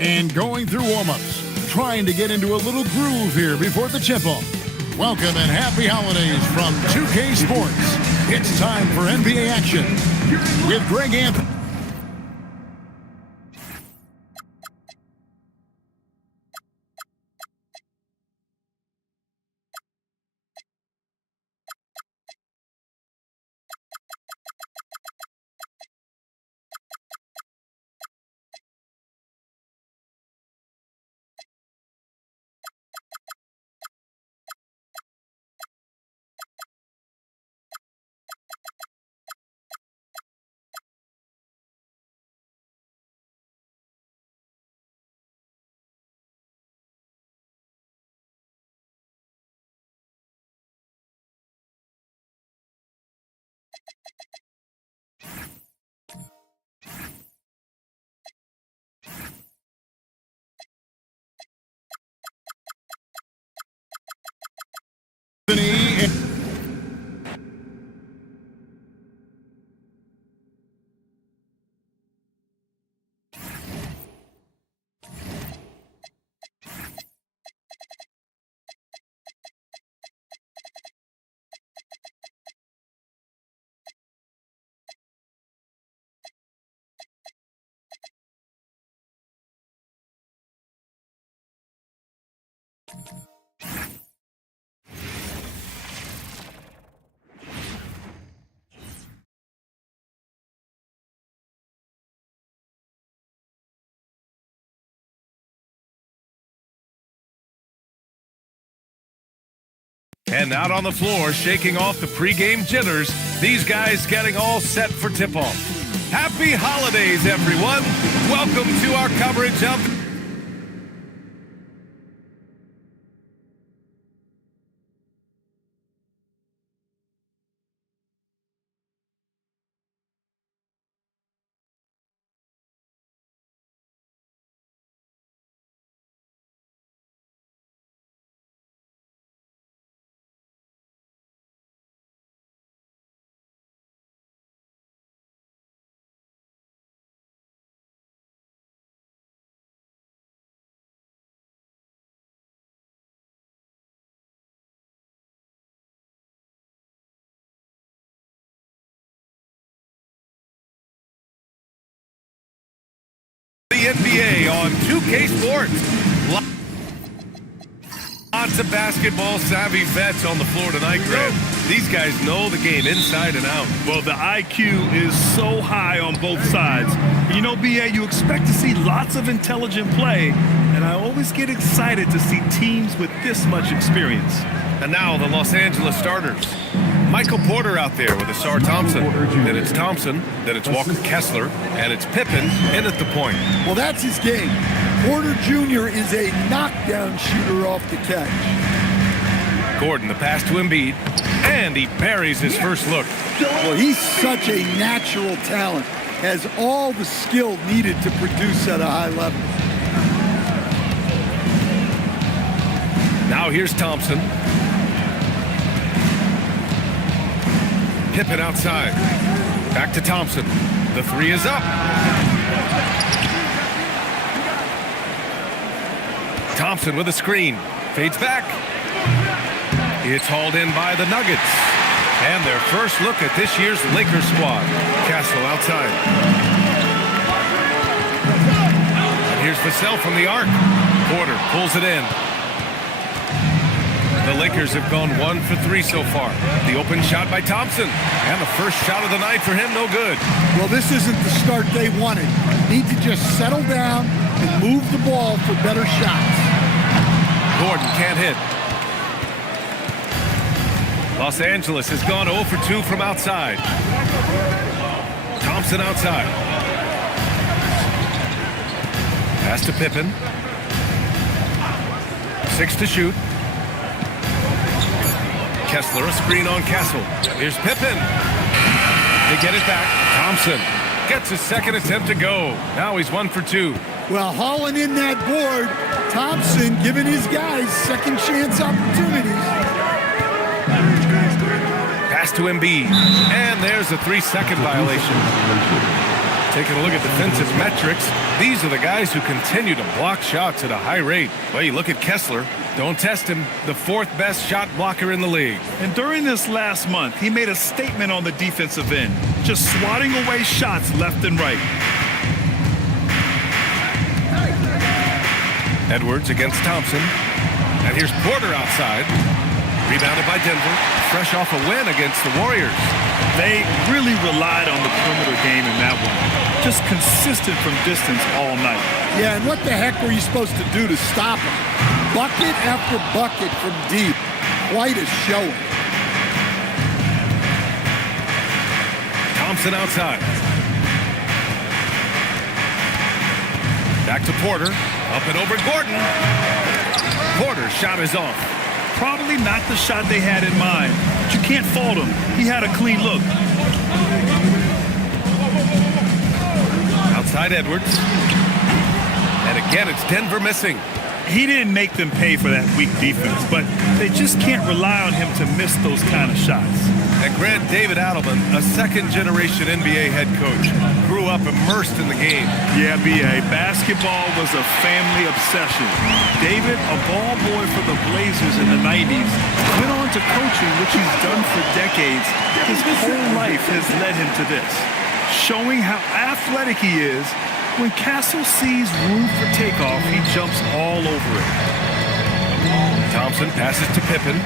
And going through warm-ups, trying to get into a little groove here before the tip-off. Welcome and happy holidays from 2K Sports. It's time for NBA action with Greg Anthony. And out on the floor, shaking off the pregame jitters, these guys getting all set for tip-off. Happy holidays, everyone. Welcome to our coverage of... The NBA on 2K Sports. Lots of basketball-savvy vets on the floor tonight, Greg. These guys know the game inside and out. Well, the IQ is so high on both sides. You know, B.A., you expect to see lots of intelligent play, and I always get excited to see teams with this much experience. And now the Los Angeles starters. Michael Porter out there with Asar Thompson. Then it's Thompson, then it's Walker Kessler, and it's Pippen in at the point. Well, that's his game. Porter Jr. is a knockdown shooter off the catch. Gordon, the pass to Embiid, and he buries his first look. Well, he's such a natural talent, has all the skill needed to produce at a high level. Now here's Thompson. Pippen outside. Back to Thompson. The three is up. Thompson with a screen. Fades back. It's hauled in by the Nuggets. And their first look at this year's Lakers squad. Castle outside. And here's Vassell from the arc. Porter pulls it in. The Lakers have gone 1 for 3 so far. The open shot by Thompson. And the first shot of the night for him, no good. Well, this isn't the start they wanted. Need to just settle down and move the ball for better shots. Gordon can't hit. Los Angeles has gone 0 for 2 from outside. Thompson outside. Pass to Pippen. 6 to shoot. Kessler, a screen on Castle. Here's Pippen. They get it back. Thompson gets his second attempt to go. Now he's 1 for 2. Well, hauling in that board, Thompson giving his guys second chance opportunities. Pass to Embiid. And there's a 3-second violation. Taking a look at defensive metrics, these are the guys who continue to block shots at a high rate. Well, you look at Kessler. Don't test him. The fourth best shot blocker in the league. And during this last month, he made a statement on the defensive end, just swatting away shots left and right. Edwards against Thompson. And here's Porter outside. Rebounded by Denver. Fresh off a win against the Warriors. They really relied on the perimeter game in that one. Just consistent from distance all night. Yeah, and what the heck were you supposed to do to stop him? Bucket after bucket from deep. Quite a showing. Thompson outside. Back to Porter. Up and over Gordon. Porter's shot is off. Probably not the shot they had in mind, but you can't fault him. He had a clean look. Outside Edwards. And again, it's Denver missing. He didn't make them pay for that weak defense, but they just can't rely on him to miss those kind of shots. And Grant David Adelman, a second-generation NBA head coach, grew up immersed in the game. Yeah, B.A., basketball was a family obsession. David, a ball boy for the Blazers in the 90s, went on to coaching, which he's done for decades. His whole life has led him to this, showing how athletic he is. When Castle sees room for takeoff, he jumps all over it. Thompson passes to Pippen.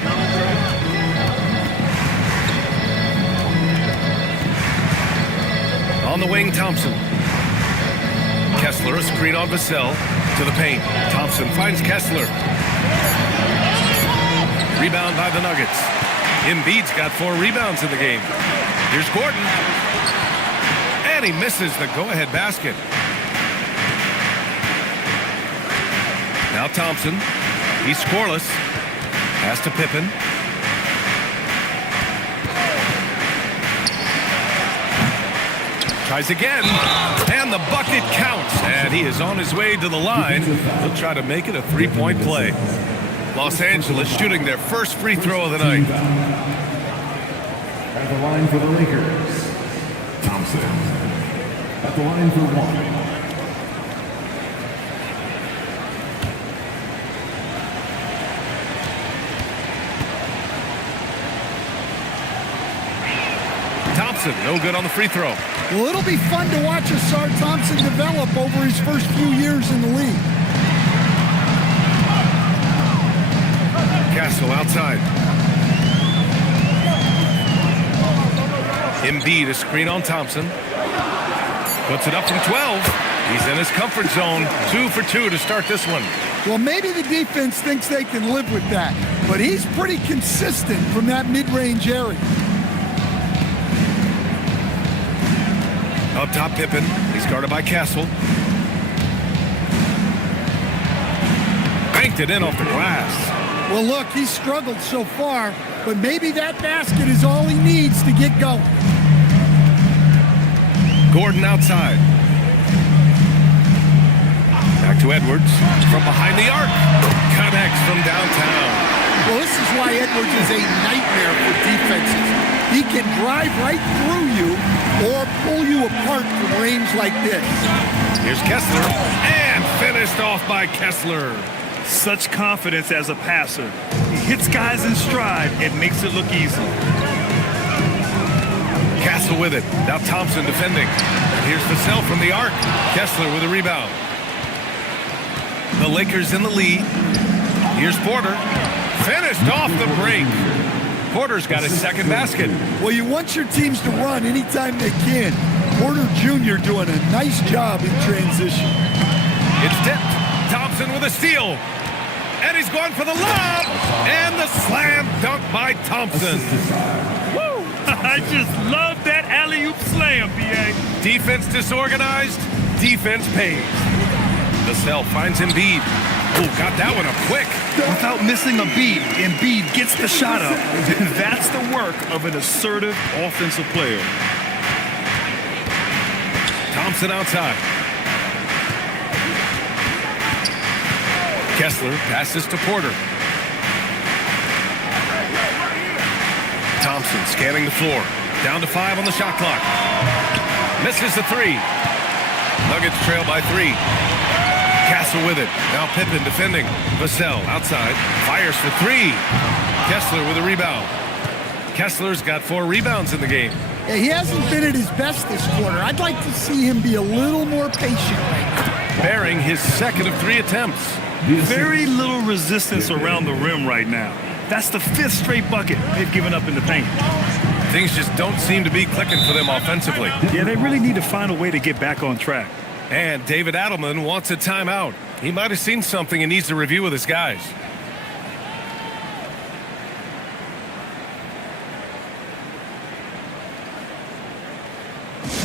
On the wing, Thompson. Kessler, a screen on Vassell. To the paint. Thompson finds Kessler. Rebound by the Nuggets. Embiid's got 4 rebounds in the game. Here's Gordon. And he misses the go-ahead basket. Now Thompson. He's scoreless. Pass to Pippen. Tries again, and the bucket counts. And he is on his way to the line. He'll try to make it a 3-point play. Los Angeles shooting their first free throw of the night. At the line for the Lakers, Thompson. At the line for 1. Thompson, no good on the free throw. Well, it'll be fun to watch Asar Thompson develop over his first few years in the league. Castle outside. Embiid, a screen on Thompson. Puts it up from 12. He's in his comfort zone. 2 for 2 to start this one. Well, maybe the defense thinks they can live with that, but he's pretty consistent from that mid-range area. Up top, Pippen. He's guarded by Castle. Banked it in off the glass. Well, look, he's struggled so far, but maybe that basket is all he needs to get going. Gordon outside. Back to Edwards. From behind the arc. Connects from downtown. Well, this is why Edwards is a nightmare for defenses. He can drive right through you or pull you apart from range like this. Here's Kessler. And finished off by Kessler. Such confidence as a passer. He hits guys in stride and makes it look easy. Castle with it. Now Thompson defending. And here's Vassell from the arc. Kessler with a rebound. The Lakers in the lead. Here's Porter. Finished off the break. Porter's got his second basket. Well, you want your teams to run anytime they can. Porter Jr. doing a nice job in transition. It's tipped. Thompson with a steal. And he's going for the lob. And the slam dunk by Thompson. Woo! I just love that alley-oop slam, B.A. Defense disorganized. Defense pays. Vassell finds Embiid. Oh, got that one up quick. Without missing a beat, Embiid gets the shot up. That's the work of an assertive offensive player. Thompson outside. Kessler passes to Porter. Thompson scanning the floor. Down to 5 on the shot clock. Misses the 3. Nuggets trail by 3. Castle with it. Now Pippen defending. Vassell outside. Fires for 3. Kessler with a rebound. Kessler's got 4 rebounds in the game. Yeah, he hasn't been at his best this quarter. I'd like to see him be a little more patient right now. Bearing his second of 3 attempts. Very little resistance around the rim right now. That's the 5th straight bucket they've given up in the paint. Things just don't seem to be clicking for them offensively. Yeah, they really need to find a way to get back on track. And David Adelman wants a timeout. He might have seen something and needs to review with his guys.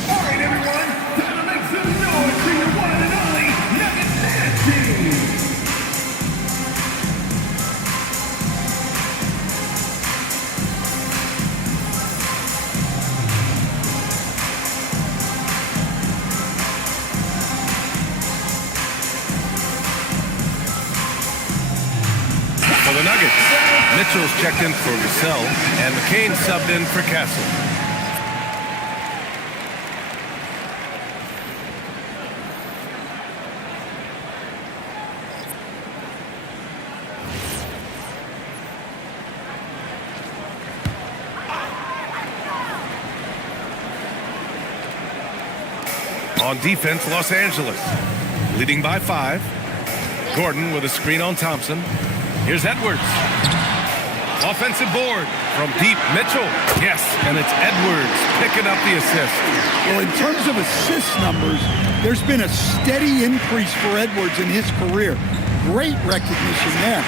All right, everyone, time to make some noise for your one and only Nuggets Nancy. For the Nuggets, Mitchell's checked in for Vassell, and McCain subbed in for Castle. On defense, Los Angeles, leading by 5. Gordon with a screen on Thompson. Here's Edwards. Offensive board from deep. Mitchell. Yes, and it's Edwards picking up the assist. Well, in terms of assist numbers, there's been a steady increase for Edwards in his career. Great recognition there.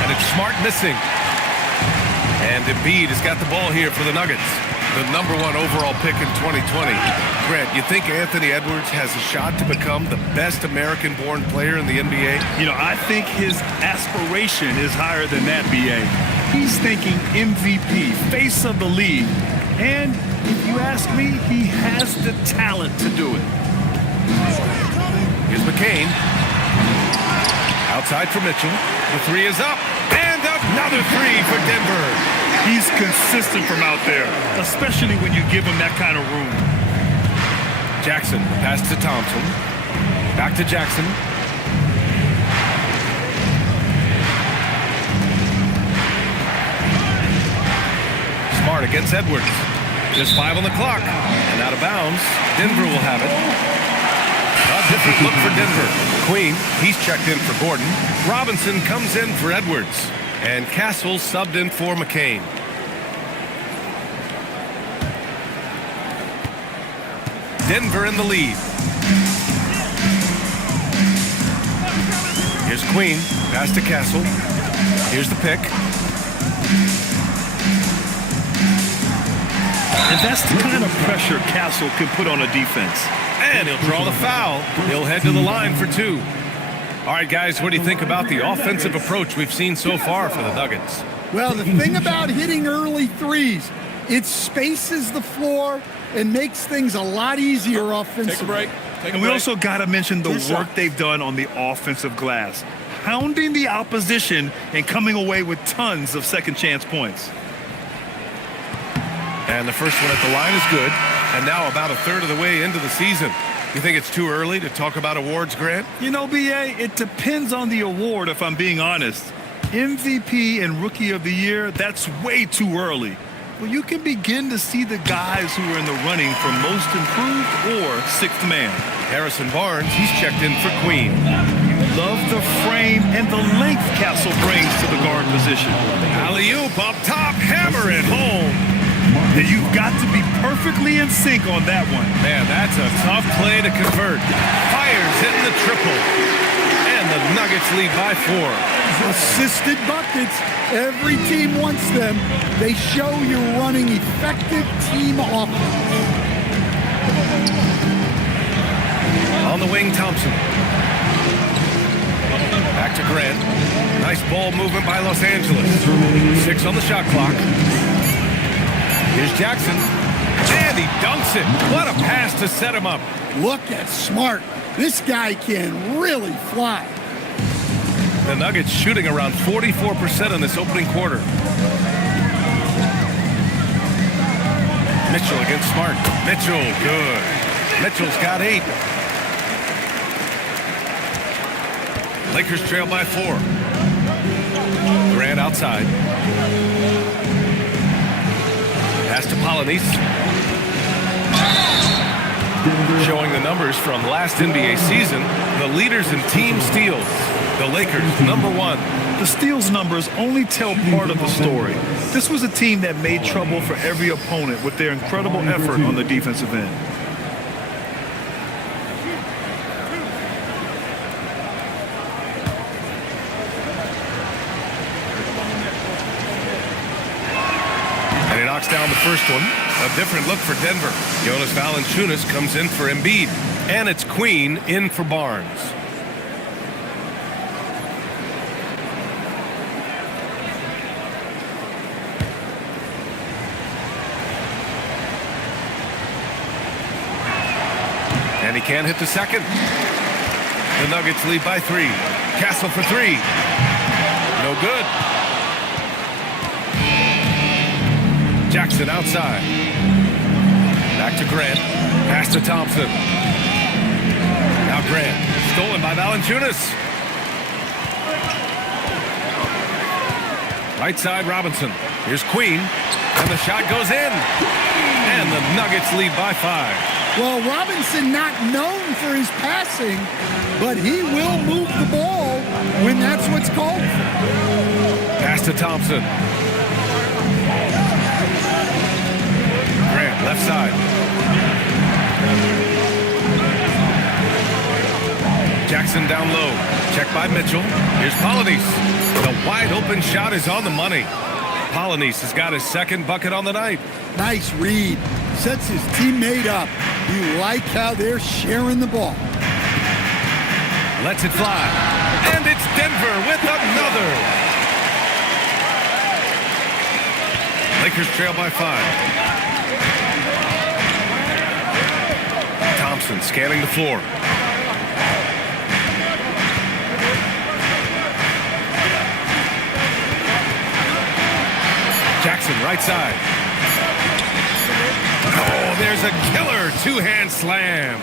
And it's Smart missing. And Embiid has got the ball here for the Nuggets. The number 1 overall pick in 2020. Grant, you think Anthony Edwards has a shot to become the best American-born player in the NBA? You know, I think his aspiration is higher than that, B.A. He's thinking MVP, face of the league. And if you ask me, he has the talent to do it. Here's McCain. Outside for Mitchell. The 3 is up. And another 3 for Denver. He's consistent from out there, especially when you give him that kind of room. Jackson, pass to Thompson. Back to Jackson. Smart against Edwards. Just 5 on the clock. And out of bounds. Denver will have it. A different look for Denver. Queen, he's checked in for Gordon. Robinson comes in for Edwards. And Castle subbed in for McCain. Denver in the lead. Here's Queen. Pass to Castle. Here's the pick. And that's the kind of pressure Castle can put on a defense. And he'll draw the foul. He'll head to the line for 2. All right, guys, what do you think about the offensive approach we've seen so far for the Nuggets? Well, the thing about hitting early threes, it spaces the floor and makes things a lot easier offensively. And we also got to mention the work they've done on the offensive glass, hounding the opposition and coming away with tons of second chance points. And the first one at the line is good. And now about a third of the way into the season. You think it's too early to talk about awards, Grant? You know, B.A., it depends on the award, if I'm being honest. MVP and Rookie of the Year, that's way too early. Well, you can begin to see the guys who are in the running for Most Improved or Sixth Man. Harrison Barnes, he's checked in for Queen. You love the frame and the length Castle brings to the guard position. Alley-oop up top, hammer it home. And you've got to be perfectly in sync on that one. Man, that's a tough play to convert. Fires hitting the triple. And the Nuggets lead by 4. Assisted buckets. Every team wants them. They show you're running effective team offense. On the wing, Thompson. Back to Grant. Nice ball movement by Los Angeles. 6 on the shot clock. Here's Jackson. And he dunks it. What a pass to set him up. Look at Smart. This guy can really fly. The Nuggets shooting around 44% in this opening quarter. Mitchell against Smart. Mitchell, good. Mitchell's got 8. Lakers trail by 4. Grant outside. Pass to Polonese. Showing the numbers from last NBA season, the leaders in team steals. The Lakers, #1. The steals numbers only tell part of the story. This was a team that made trouble for every opponent with their incredible effort on the defensive end. And he knocks down the first one. A different look for Denver. Jonas Valanciunas comes in for Embiid. And it's Queen in for Barnes. And he can't hit the second. The Nuggets lead by 3. Castle for 3. No good. Jackson outside. Back to Grant. Pass to Thompson. Now Grant. Stolen by Valanciunas. Right side Robinson. Here's Queen. And the shot goes in. And the Nuggets lead by 5. Well, Robinson not known for his passing, but he will move the ball when that's what's called for. Pass to Thompson. Grant, left side. Jackson down low. Check by Mitchell. Here's Polonese. The wide open shot is on the money. Polonese has got his second bucket on the night. Nice read. Sets his teammate up. You like how they're sharing the ball. Lets it fly. And it's Denver with another. Lakers trail by 5. Thompson scanning the floor. Jackson right side. Oh, there's a killer two-hand slam.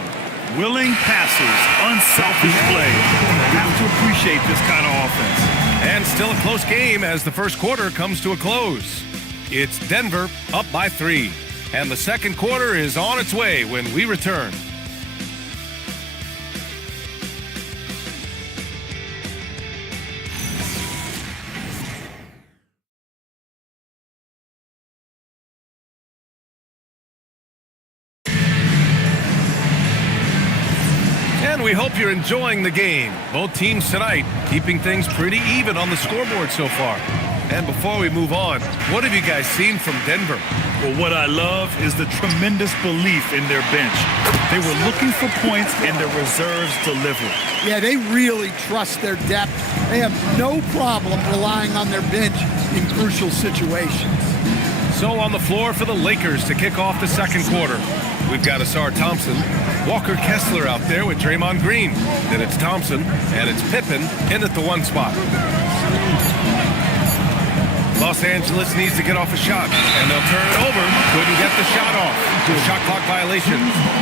Willing passers, unselfish play. You have to appreciate this kind of offense. And still a close game as the first quarter comes to a close. It's Denver up by 3. And the second quarter is on its way when we return. And we hope you're enjoying the game. Both teams tonight keeping things pretty even on the scoreboard so far. And before we move on, what have you guys seen from Denver? Well, what I love is the tremendous belief in their bench. They were looking for points and their reserves delivered. Yeah, they really trust their depth. They have no problem relying on their bench in crucial situations. So on the floor for the Lakers to kick off the second quarter. We've got Asar Thompson, Walker Kessler out there with Draymond Green. Then it's Thompson, and it's Pippen in at the 1 spot. Los Angeles needs to get off a shot, and they'll turn it over. Couldn't get the shot off. Shot clock violation.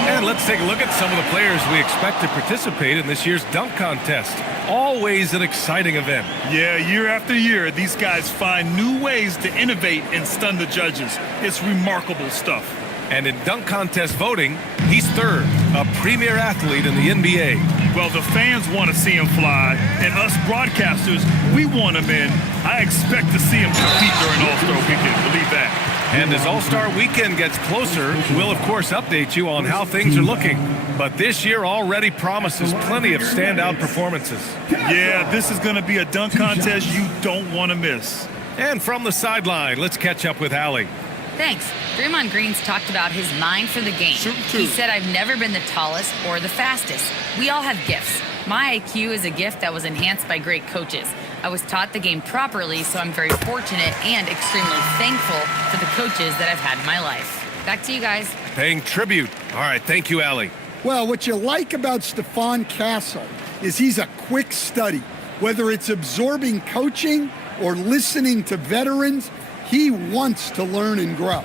And let's take a look at some of the players we expect to participate in this year's dunk contest. Always an exciting event. Yeah, year after year, these guys find new ways to innovate and stun the judges. It's remarkable stuff. And in dunk contest voting, he's third, a premier athlete in the NBA. Well, the fans want to see him fly, and us broadcasters, we want him in. I expect to see him compete during All-Star Weekend, believe that. And as All-Star Weekend gets closer, we'll of course update you on how things are looking. But this year already promises plenty of standout performances. Yeah, this is going to be a dunk contest you don't want to miss. And from the sideline, let's catch up with Allie. Thanks. Draymond Green's talked about his mind for the game. He said, I've never been the tallest or the fastest. We all have gifts. My IQ is a gift that was enhanced by great coaches. I was taught the game properly, so I'm very fortunate and extremely thankful for the coaches that I've had in my life. Back to you guys. Paying tribute. All right, thank you, Allie. Well, what you like about Stephon Castle is he's a quick study. Whether it's absorbing coaching or listening to veterans, he wants to learn and grow.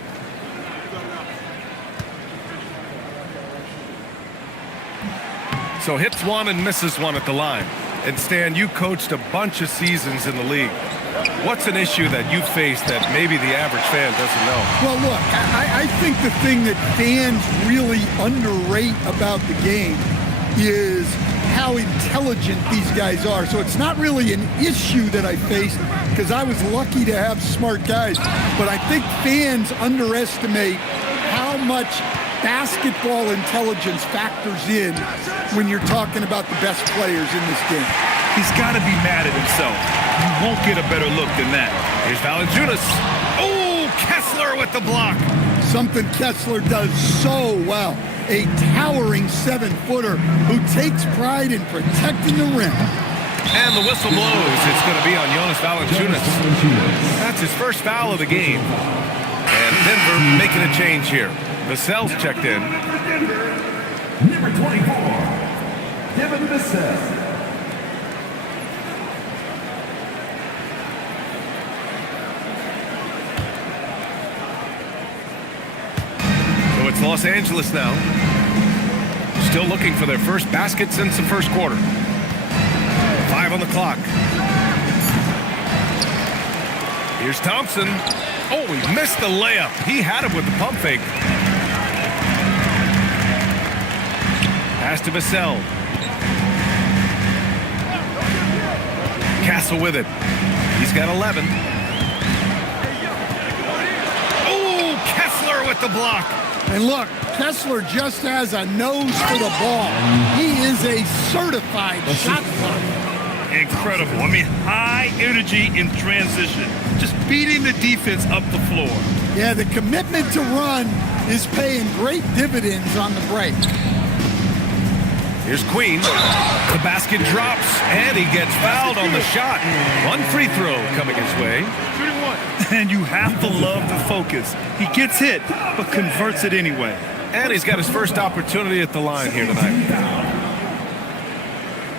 So hits one and misses one at the line. And Stan, you coached a bunch of seasons in the league. What's an issue that you face that maybe the average fan doesn't know? Well, look, I think the thing that fans really underrate about the game is how intelligent these guys are. So it's not really an issue that I faced because I was lucky to have smart guys. But I think fans underestimate how much basketball intelligence factors in when you're talking about the best players in this game. He's got to be mad at himself. You won't get a better look than that. Here's Valanciunas. Oh, Kessler with the block. Something Kessler does so well. A towering 7-footer who takes pride in protecting the rim. And the whistle blows. It's going to be on Jonas Valanciunas. That's his first foul of the game. And Denver making a change here. Vassell's checked in. Number 24, Devin Vassell. So it's Los Angeles now. Still looking for their first basket since the first quarter. 5 on the clock. Here's Thompson. Oh, he missed the layup. He had him with the pump fake. Pass to Vassell. Castle with it. He's got 11. Oh, Kessler with the block. And look, Kessler just has a nose for the ball. He is a certified shot blocker. Incredible. I mean, high energy in transition. Just beating the defense up the floor. Yeah, the commitment to run is paying great dividends on the break. Here's Queen. The basket drops, and he gets fouled on the shot. One free throw coming his way. And you have to love the focus. He gets hit, but converts it anyway. And he's got his first opportunity at the line here tonight.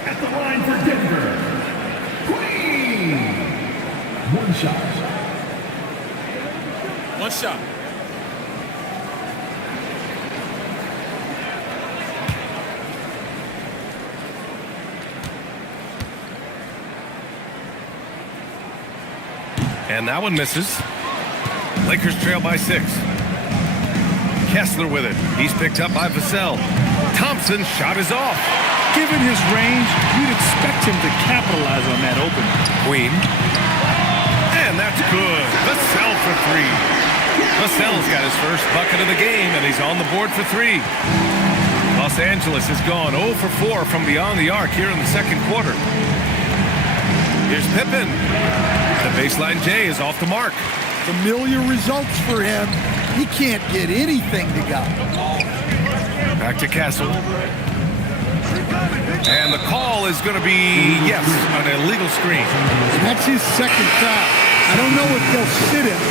At the line for Denver, Queen. One shot. One shot. And that one misses. Lakers trail by 6. Kessler with it. He's picked up by Vassell. Thompson shot is off. Given his range, you'd expect him to capitalize on that opening. Queen. And that's good. Vassell for 3. Vassell's got his first bucket of the game, and he's on the board for 3. Los Angeles has gone 0 for 4 from beyond the arc here in the second quarter. Here's Pippen. The baseline J is off the mark. Familiar results for him. He can't get anything to go. Back to Castle. And the call is going to be, yes, an illegal screen. And that's his second foul. I don't know if they'll sit him.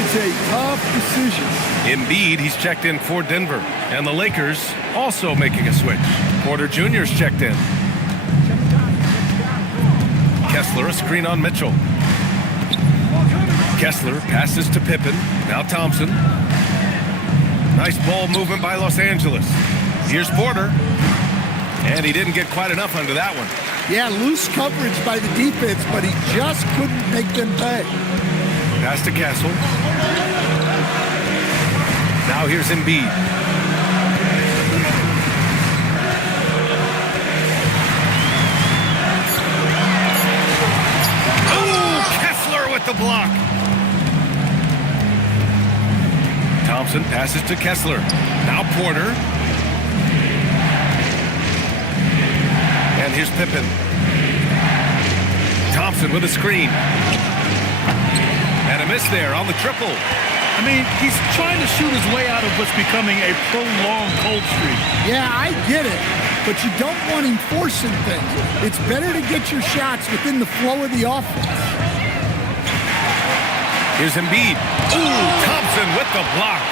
It's a tough decision. Embiid, he's checked in for Denver. And the Lakers also making a switch. Porter Jr.'s checked in. Kessler, a screen on Mitchell. Kessler passes to Pippen. Now Thompson. Nice ball movement by Los Angeles. Here's Porter. And he didn't get quite enough under that one. Yeah, loose coverage by the defense, but he just couldn't make them pay. Pass to Castle. Now here's Embiid. Oh, Kessler with the block. Thompson passes to Kessler. Now Porter. And here's Pippen. Thompson with a screen. And a miss there on the triple. I mean, he's trying to shoot his way out of what's becoming a prolonged cold streak. Yeah, I get it, but you don't want him forcing things. It's better to get your shots within the flow of the offense. Here's Embiid. Ooh, Thompson with the block.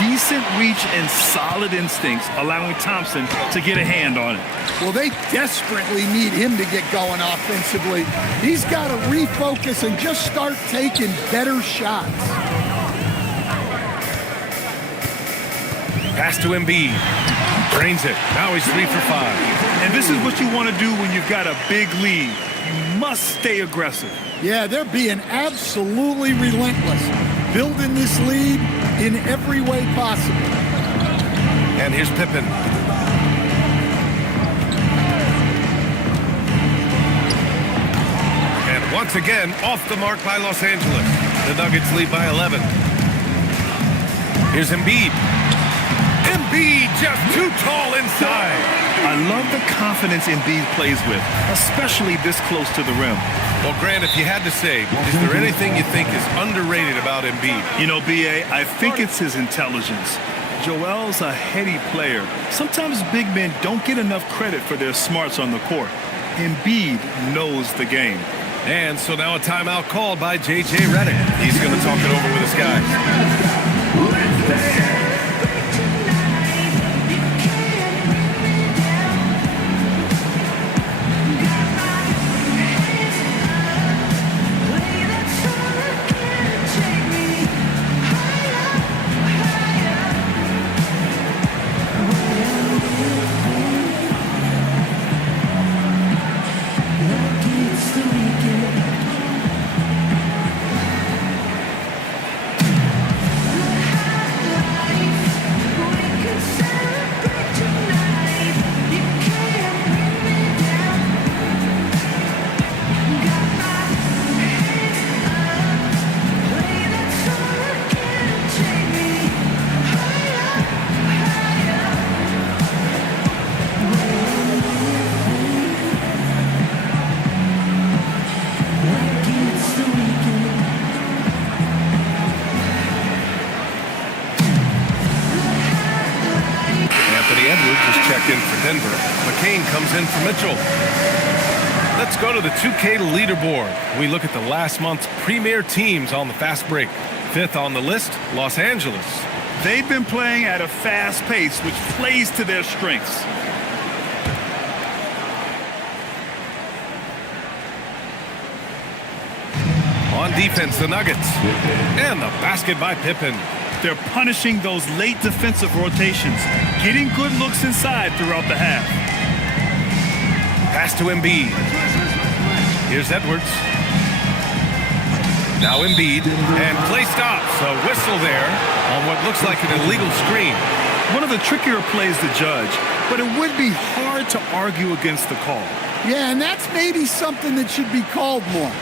Decent reach and solid instincts, allowing Thompson to get a hand on it. Well, they desperately need him to get going offensively. He's got to refocus and just start taking better shots. Pass to Embiid. Drains it. Now he's 3 for 5. And this is what you want to do when you've got a big lead. You must stay aggressive. Yeah, they're being absolutely relentless, building this lead in every way possible. And here's Pippen. And once again, off the mark by Los Angeles. The Nuggets lead by 11. Here's Embiid. Embiid just too tall inside. I love the confidence Embiid plays with, especially this close to the rim. Well, Grant, if you had to say, is there anything you think is underrated about Embiid? You know, B.A., I think it's his intelligence. Joel's a heady player. Sometimes big men don't get enough credit for their smarts on the court. Embiid knows the game. And so now a timeout called by J.J. Redick. He's going to talk it over with his guys. Comes in for Mitchell. Let's go to the 2K leaderboard. We look at the last month's premier teams on the fast break. Fifth on the list, Los Angeles. They've been playing at a fast pace, which plays to their strengths. On defense, the Nuggets. And the basket by Pippen. They're punishing those late defensive rotations, getting good looks inside throughout the half. Pass to Embiid. Here's Edwards. Now Embiid. And play stops. A whistle there on what looks like an illegal screen. One of the trickier plays to judge, but it would be hard to argue against the call. Yeah, and that's maybe something that should be called more.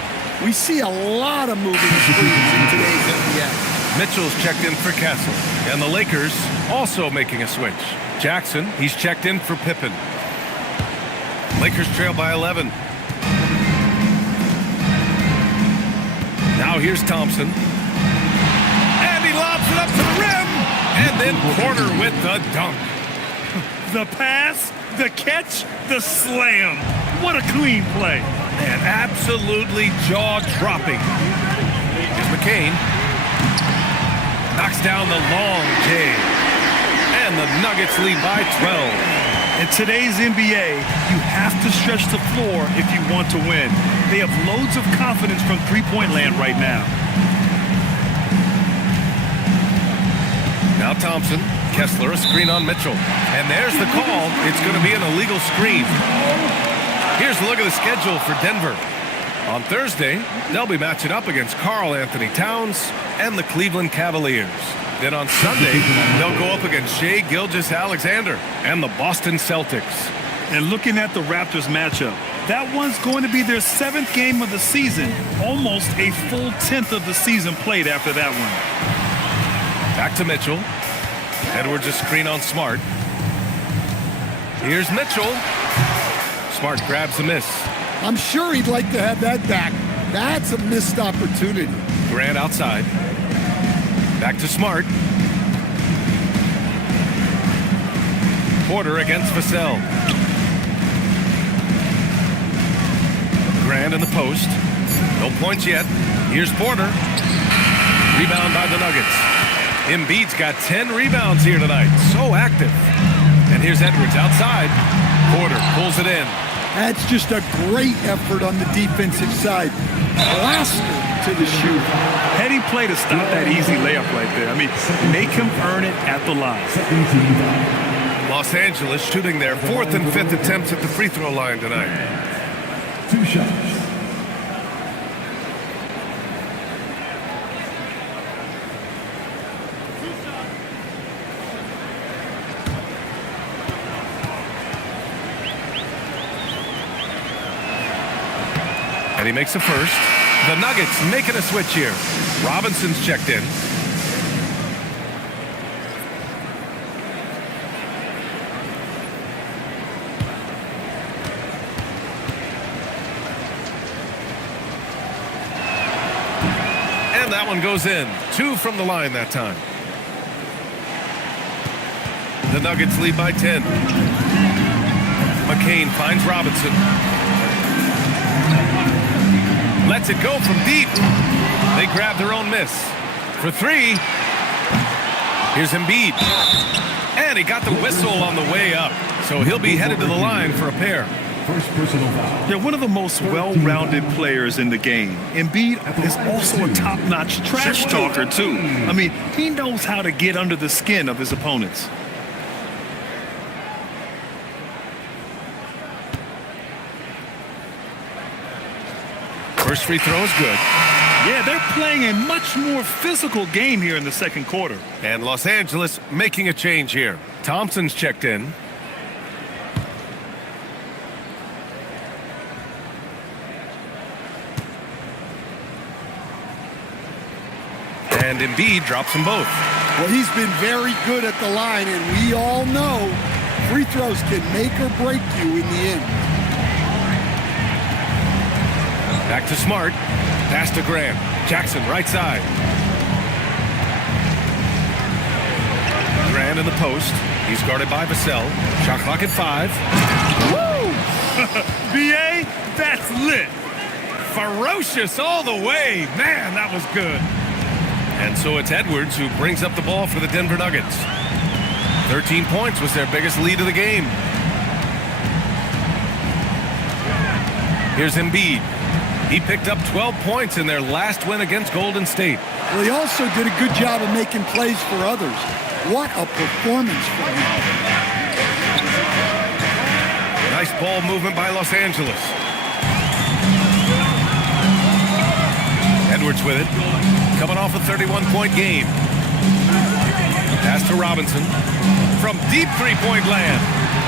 We see a lot of moving screens in today's NBA. Mitchell's checked in for Kessel. And the Lakers also making a switch. Jackson, he's checked in for Pippen. Lakers trail by 11. Now here's Thompson. And he lobs it up to the rim. And then Porter with the dunk. The pass, the catch, the slam. What a clean play. And absolutely jaw-dropping. Here's McCain. Knocks down the long J. And the Nuggets lead by 12. In today's NBA, you have to stretch the floor if you want to win. They have loads of confidence from three-point land right now. Now Thompson, Kessler, a screen on Mitchell. And there's the call. It's going to be an illegal screen. Here's a look at the schedule for Denver. On Thursday, they'll be matching up against Karl Anthony Towns and the Cleveland Cavaliers. Then on Sunday, they'll go up against Shai Gilgeous-Alexander and the Boston Celtics. And looking at the Raptors matchup, that one's going to be their 7th game of the season. Almost a full 10th of the season played after that one. Back to Mitchell. Edwards a screen on Smart. Here's Mitchell. Smart grabs the miss. I'm sure he'd like to have that back. That's a missed opportunity. Grant outside. Back to Smart. Porter against Vassell. Grant in the post. No points yet. Here's Porter. Rebound by the Nuggets. Embiid's got 10 rebounds here tonight. So active. And here's Edwards outside. Porter pulls it in. That's just a great effort on the defensive side. Blaster to the shoot. Heady play to stop that easy layup right there. I mean, make him earn it at the line. Los Angeles shooting their 4th and 5th attempts at the free throw line tonight. 2 shots. And he makes a first. The Nuggets making a switch here. Robinson's checked in. And that one goes in. 2 from the line that time. The Nuggets lead by 10. McCain finds Robinson. Lets it go from deep. They grab their own miss. For 3. Here's Embiid. And he got the whistle on the way up. So he'll be headed to the line for a pair. First personal foul. They're one of the most well-rounded players in the game. Embiid is also a top-notch trash talker, too. I mean, he knows how to get under the skin of his opponents. First free throw is good. Yeah, they're playing a much more physical game here in the second quarter. And Los Angeles making a change here. Thompson's checked in. And Embiid drops them both. Well, he's been very good at the line, and we all know free throws can make or break you in the end. Back to Smart. Pass to Grant. Jackson right side. Grant in the post. He's guarded by Vassell. Shot clock at 5. Woo! B.A., that's lit. Ferocious all the way. Man, that was good. And so it's Edwards who brings up the ball for the Denver Nuggets. 13 points was their biggest lead of the game. Here's Embiid. He picked up 12 points in their last win against Golden State. Well, he also did a good job of making plays for others. What a performance from him. Nice ball movement by Los Angeles. Edwards with it. Coming off a 31-point game. Pass to Robinson. From deep three-point land.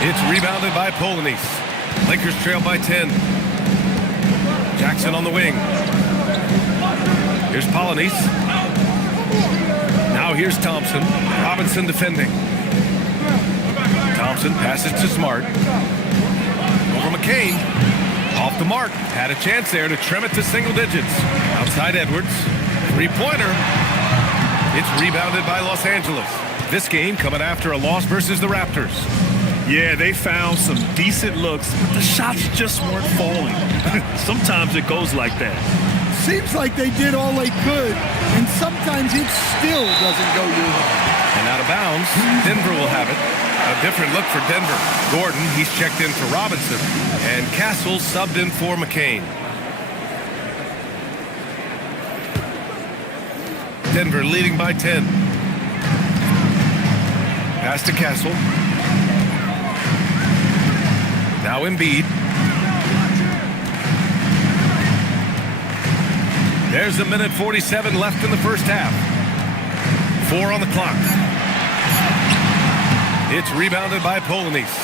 It's rebounded by Polanese. Lakers trail by 10. Jackson on the wing. Here's Polanese. Now here's Thompson. Robinson defending. Thompson passes to Smart. Over McCain. Off the mark. Had a chance there to trim it to single digits. Outside Edwards. Three-pointer. It's rebounded by Los Angeles. This game coming after a loss versus the Raptors. Yeah, they found some decent looks, but the shots just weren't falling. Sometimes it goes like that. Seems like they did all they could, and sometimes it still doesn't go your way. And out of bounds, Denver will have it. A different look for Denver. Gordon, he's checked in for Robinson, and Castle subbed in for McCain. Denver leading by 10. Pass to Castle. Now Embiid. There's a minute 47 left in the first half. 4 on the clock. It's rebounded by Polanese.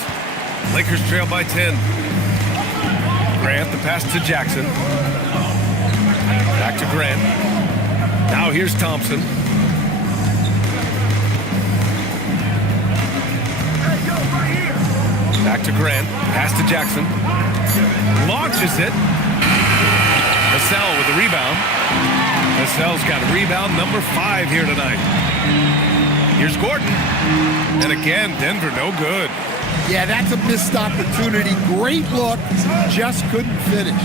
Lakers trail by 10. Grant, the pass to Jackson. Back to Grant. Now here's Thompson. Back to Grant. Pass to Jackson. Launches it. Vassell with the rebound. Vassell's got rebound number 5 here tonight. Here's Gordon. And again, Denver no good. Yeah, that's a missed opportunity. Great look. Just couldn't finish.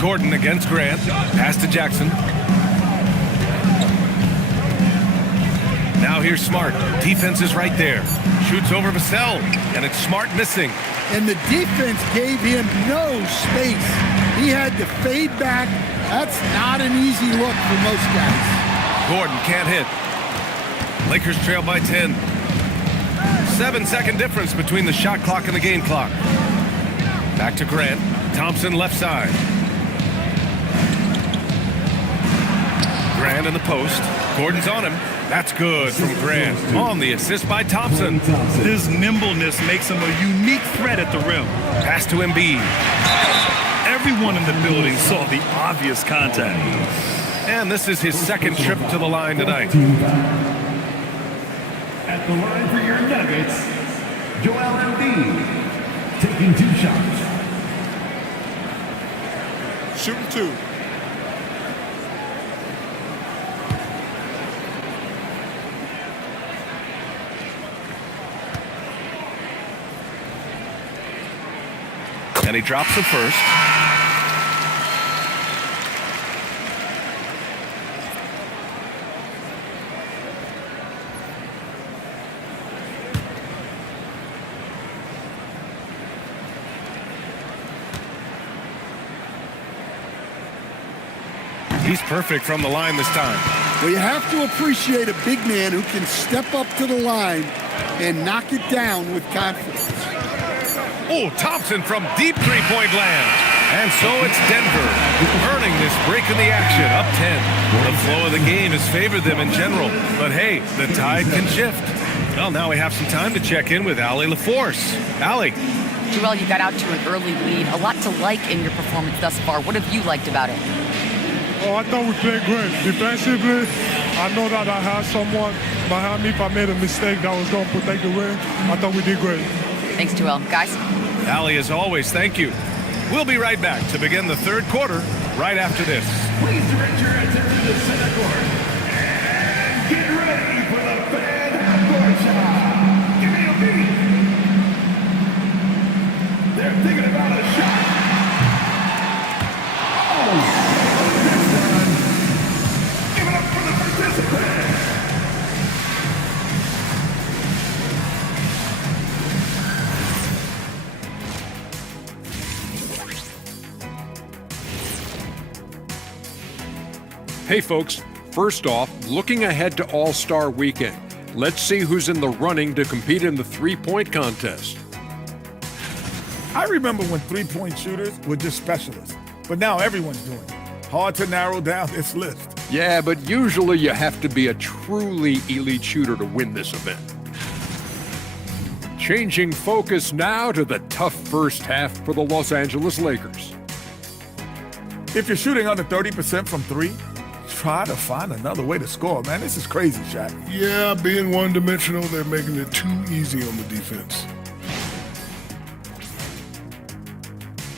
Gordon against Grant. Pass to Jackson. Now here's Smart. Defense is right there. Shoots over Vassell, and it's Smart missing. And the defense gave him no space. He had to fade back. That's not an easy look for most guys. Gordon can't hit. Lakers trail by 10. 7-second difference between the shot clock and the game clock. Back to Grant. Thompson left side. Grant in the post. Gordon's on him. That's good from Grant. On the assist by Thompson. His nimbleness makes him a unique threat at the rim. Pass to Embiid. Everyone in the building saw the obvious contact. And this is his second trip to the line tonight. At the line for your Nuggets, Joel Embiid, taking 2 shots. Shooting 2. And he drops the first. He's perfect from the line this time. Well, you have to appreciate a big man who can step up to the line and knock it down with confidence. Oh, Thompson from deep three-point land. And so it's Denver earning this break in the action, up 10. The flow of the game has favored them in general. But hey, the tide can shift. Well, now we have some time to check in with Allie LaForce. Allie. Joel, you got out to an early lead. A lot to like in your performance thus far. What have you liked about it? Oh, I thought we played great. Defensively, I know that I had someone behind me. If I made a mistake that was going to protect the rim, I thought we did great. Thanks, Joel. Guys? Allie, as always, thank you. We'll be right back to begin the third quarter right after this. Please direct your attention to the center court. And get ready for the fan half-court shot. Give me a beat. They're thinking about a shot. Oh! Give it up for the participant. Hey folks, first off, looking ahead to All-Star Weekend. Let's see who's in the running to compete in the three-point contest. I remember when three-point shooters were just specialists, but now everyone's doing it. Hard to narrow down this list. Yeah, but usually you have to be a truly elite shooter to win this event. Changing focus now to the tough first half for the Los Angeles Lakers. If you're shooting under 30% from 3, try to find another way to score, man. This is crazy, Shaq. Yeah, being one-dimensional, they're making it too easy on the defense.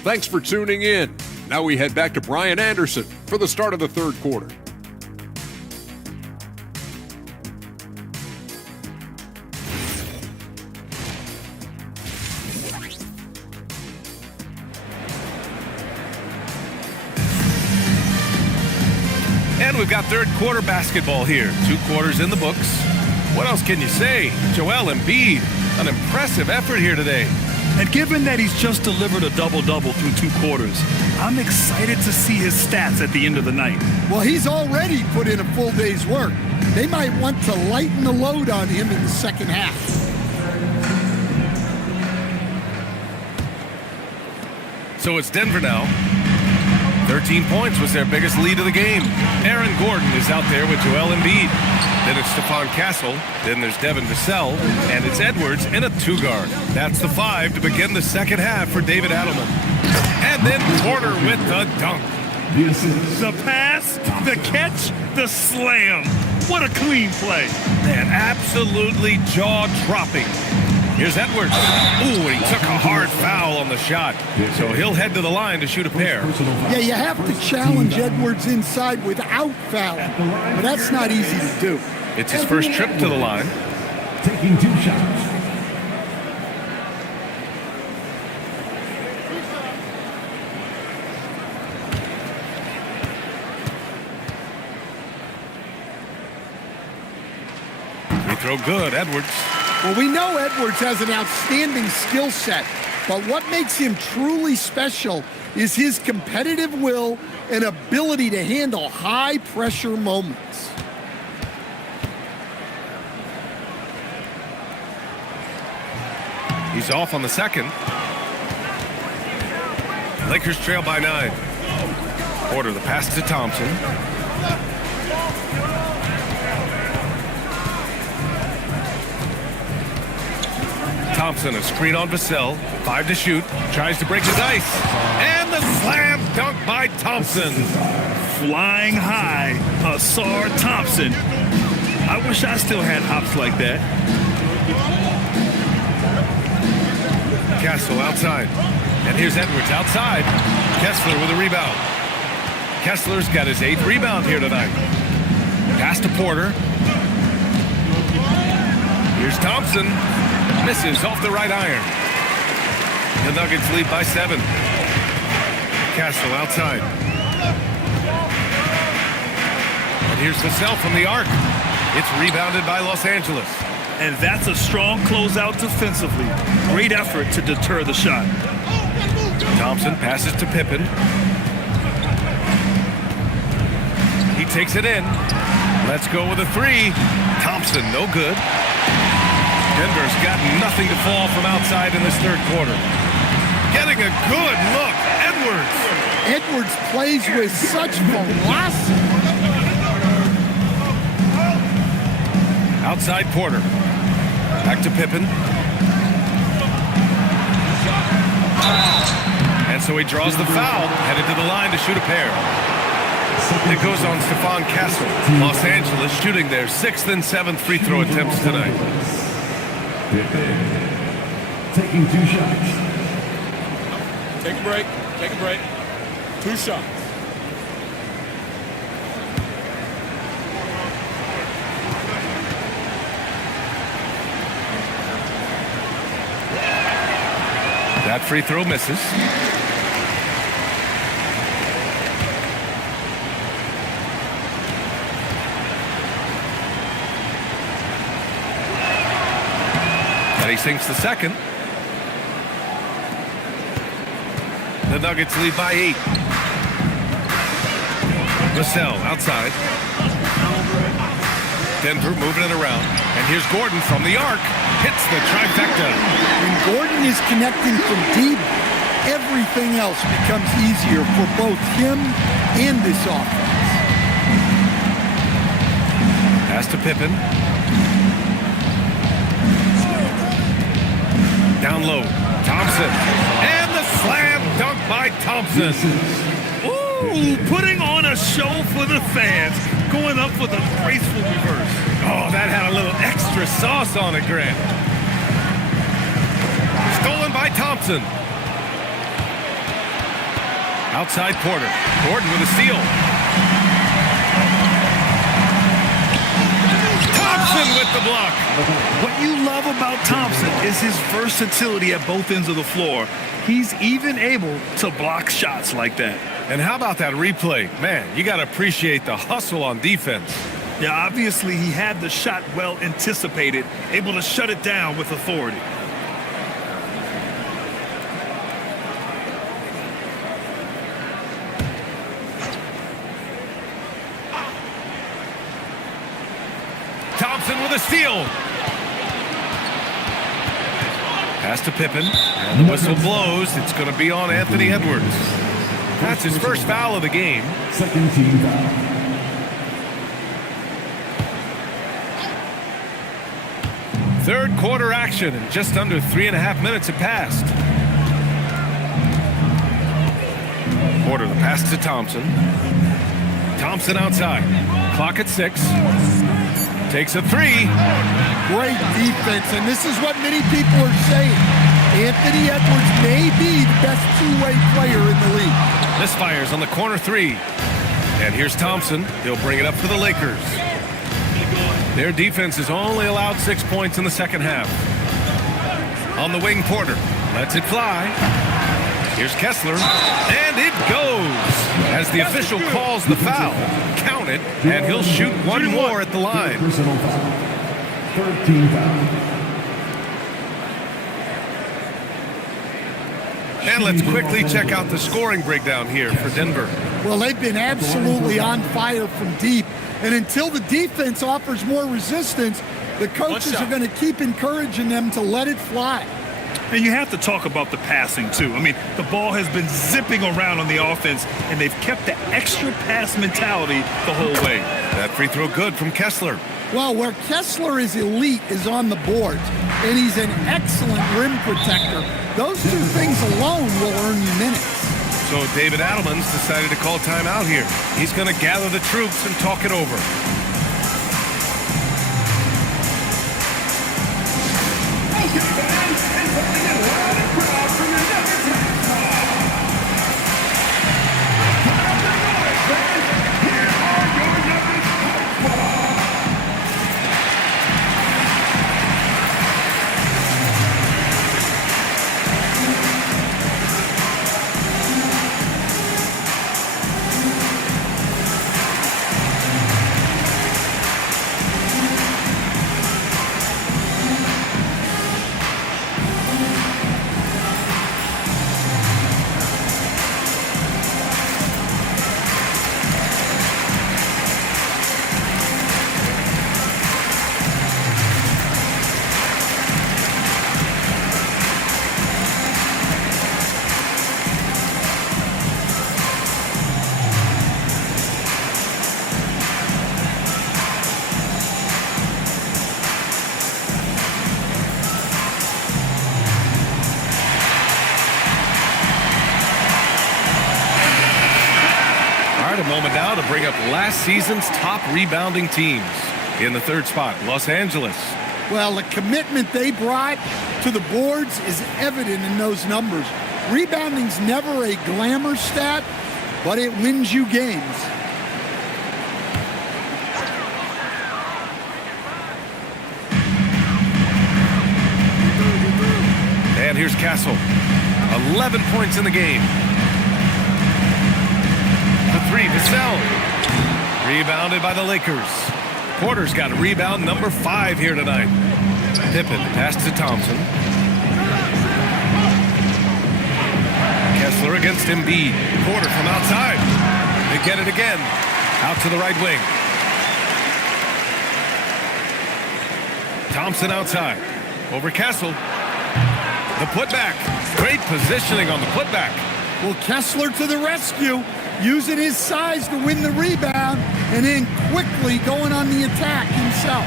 Thanks for tuning in. Now we head back to Brian Anderson for the start of the third quarter. And we've got third quarter basketball here. 2 quarters in the books. What else can you say? Joel Embiid, an impressive effort here today. And given that he's just delivered a double-double through 2 quarters, I'm excited to see his stats at the end of the night. Well, he's already put in a full day's work. They might want to lighten the load on him in the second half. So it's Denver now. 13 points was their biggest lead of the game. Aaron Gordon is out there with Joel Embiid. Then it's Stephon Castle. Then there's Devin Vassell. And it's Edwards in a 2-guard. That's the 5 to begin the second half for David Adelman. And then Porter with the dunk. The pass, the catch, the slam. What a clean play. Man, absolutely jaw-dropping. Here's Edwards. Ooh, and he took a hard foul on the shot. So he'll head to the line to shoot a pair. Yeah, you have to challenge Edwards inside without fouling. But that's not easy to do. It's his first trip to the line. Taking 2 shots. Free throw good, Edwards. Well, we know Edwards has an outstanding skill set, but what makes him truly special is his competitive will and ability to handle high-pressure moments. He's off on the second. Lakers trail by 9. Porter, the pass to Thompson. Thompson, a screen on Vassell. 5 to shoot. Tries to break his ice. And the slam dunk by Thompson. Flying high, Asar Thompson. I wish I still had hops like that. Castle outside. And here's Edwards outside. Kessler with a rebound. Kessler's got his 8th rebound here tonight. Pass to Porter. Here's Thompson. Misses off the right iron. The Nuggets lead by 7. Castle outside. And here's Vassell from the arc. It's rebounded by Los Angeles. And that's a strong closeout defensively. Great effort to deter the shot. Thompson passes to Pippen. He takes it in. Let's go with a 3. Thompson, no good. Denver's got nothing to fall from outside in this third quarter. Getting a good look. Edwards. Edwards plays with such velocity. Outside Porter. Back to Pippen. And so he draws the foul, headed to the line to shoot a pair. It goes on Stephon Castle. Los Angeles shooting their 6th and 7th free throw attempts tonight. Taking 2 shots. Take a break. Take a break. 2 shots. That free throw misses. And he sinks the second. The Nuggets lead by 8. Vassell outside. Denver moving it around. And here's Gordon from the arc. Hits the trifecta. When Gordon is connecting from deep, everything else becomes easier for both him and this offense. Pass to Pippen. Down low. Thompson. And the slam dunk by Thompson. Ooh, putting on a show for the fans. Going up with a graceful reverse. Oh, that had a little extra sauce on it, Grant. Stolen by Thompson. Outside Porter. Gordon with a steal. Thompson with the block. What you love about Thompson is his versatility at both ends of the floor. He's even able to block shots like that. And how about that replay? Man, you got to appreciate the hustle on defense. Yeah, obviously he had the shot well anticipated, able to shut it down with authority. Thompson with a steal. Pass to Pippen. And the whistle blows. It's going to be on Anthony Edwards. That's his first foul of the game. Second team foul. Third quarter action, and just under 3.5 minutes have passed. Porter, the pass to Thompson. Thompson outside. Clock at 6. Takes a 3. Great defense, and this is what many people are saying. Anthony Edwards may be the best two-way player in the league. Misfires on the corner 3. And here's Thompson. He'll bring it up for the Lakers. Their defense has only allowed 6 points in the second half. On the wing, Porter lets it fly. Here's Kessler, and it goes. As the official calls the foul, count it, and he'll shoot one more at the line. Personal foul. Third team foul. And let's quickly check out the scoring breakdown here for Denver. Well, they've been absolutely on fire from deep. And until the defense offers more resistance, the coaches are going to keep encouraging them to let it fly. And you have to talk about the passing, too. I mean, the ball has been zipping around on the offense, and they've kept the extra pass mentality the whole way. That free throw good from Kessler. Well, where Kessler is elite is on the boards, and he's an excellent rim protector. Those two things alone will earn you minutes. So David Adelman's decided to call timeout here. He's going to gather the troops and talk it over. Okay, fans, and holding it loud and proud from the Nuggets house club. Put up the noise, fans. Here are your Nuggets house club. A moment now to bring up last season's top rebounding teams. In the third spot, Los Angeles. Well, the commitment they brought to the boards is evident in those numbers. Rebounding's never a glamour stat, but it wins you games. And here's Castle. 11 points in the game. The three, Vassell. Rebounded by the Lakers. Porter's got a rebound number 5 here tonight. Pippen pass to Thompson. Kessler against Embiid. Porter from outside. They get it again. Out to the right wing. Thompson outside. Over Kessel. The putback. Great positioning on the putback. Well, Kessler to the rescue, using his size to win the rebound, and then quickly going on the attack himself.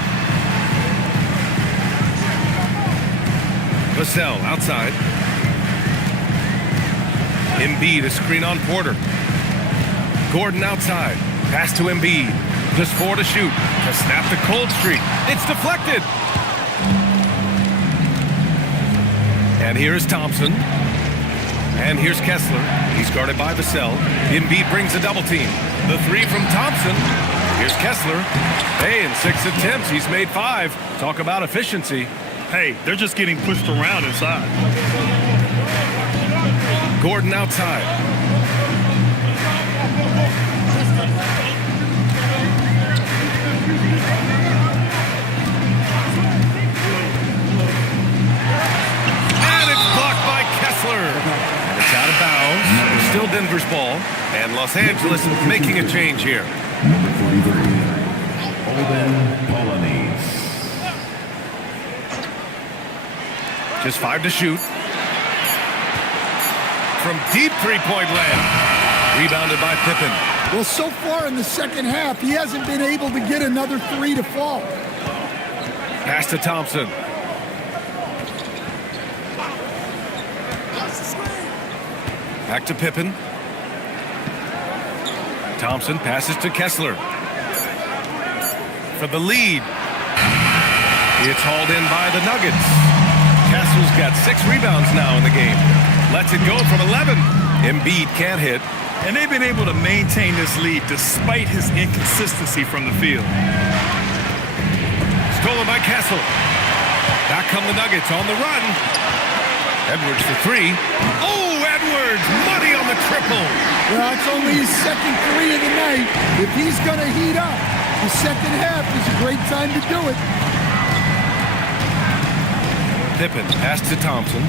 Vassell outside. Embiid, a screen on Porter. Gordon outside. Pass to Embiid. Just 4 to shoot. To snap the cold streak. It's deflected. And here is Thompson. And here's Kessler. He's guarded by Vassell. Embiid brings a double team. The three from Thompson. Here's Kessler. Hey, in 6 attempts, he's made 5. Talk about efficiency. Hey, they're just getting pushed around inside. Gordon outside. And it's blocked by Kessler. It's out of bounds. It's still Denver's ball. And Los Angeles making a change here. Number 43, Olden Polonese. Just 5 to shoot. From deep three-point land. Rebounded by Pippen. Well, so far in the second half, he hasn't been able to get another 3 to fall. Pass to Thompson. Back to Pippen. Thompson passes to Kessler. For the lead. It's hauled in by the Nuggets. Castle's got 6 rebounds now in the game. Lets it go from 11. Embiid can't hit. And they've been able to maintain this lead despite his inconsistency from the field. Stolen by Castle. Back come the Nuggets on the run. Edwards for 3. Oh, Edwards! Money on the triple. Well, it's only his second 3 of the night. If he's going to heat up, the second half is a great time to do it. Pippen pass to Thompson.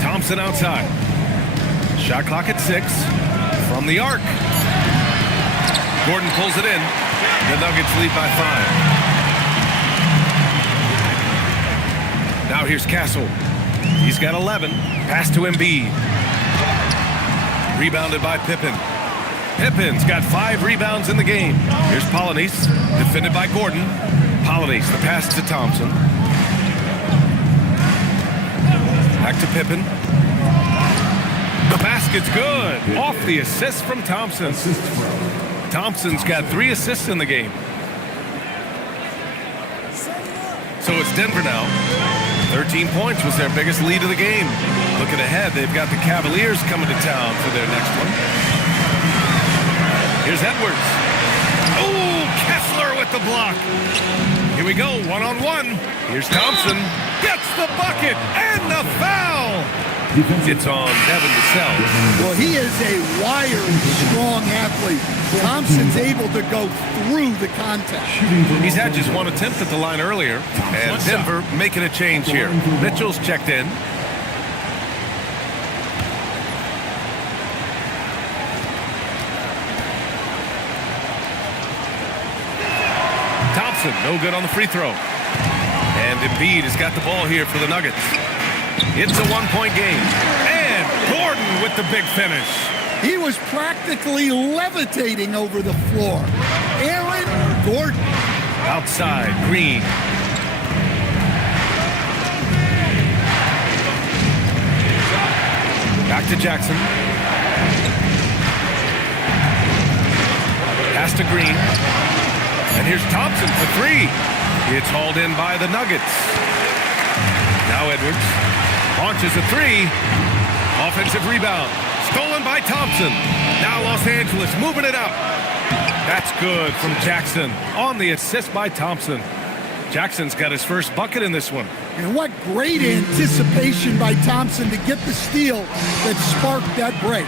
Thompson outside. Shot clock at 6. From the arc. Gordon pulls it in. The Nuggets lead by 5. Now here's Castle. He's got 11. Pass to Embiid. Rebounded by Pippen. Pippen's got 5 rebounds in the game. Here's Polynice, defended by Gordon. Polynice, the pass to Thompson. Back to Pippen. The basket's good. Off the assist from Thompson. Thompson's got 3 assists in the game. So it's Denver now. 13 points was their biggest lead of the game. Looking ahead, they've got the Cavaliers coming to town for their next one. Here's Edwards. Oh, Kessler with the block. Here we go, one-on-one. Here's Thompson. Gets the bucket and the foul. It's on Devin Vassell. Well, he is a wiry, strong athlete. Thompson's able to go through the contact. He's had just 1 attempt at the line earlier. And Denver making a change here. Mitchell's checked in. Thompson, no good on the free throw. And Embiid has got the ball here for the Nuggets. It's a 1-point game. And Gordon with the big finish. He was practically levitating over the floor. Aaron Gordon. Outside, Green. Back to Jackson. Pass to Green. And here's Thompson for 3. It's hauled in by the Nuggets. Now Edwards launches a 3. Offensive rebound. Stolen by Thompson. Now Los Angeles moving it up. That's good from Jackson on the assist by Thompson. Jackson's got his first bucket in this one. And what great anticipation by Thompson to get the steal that sparked that break.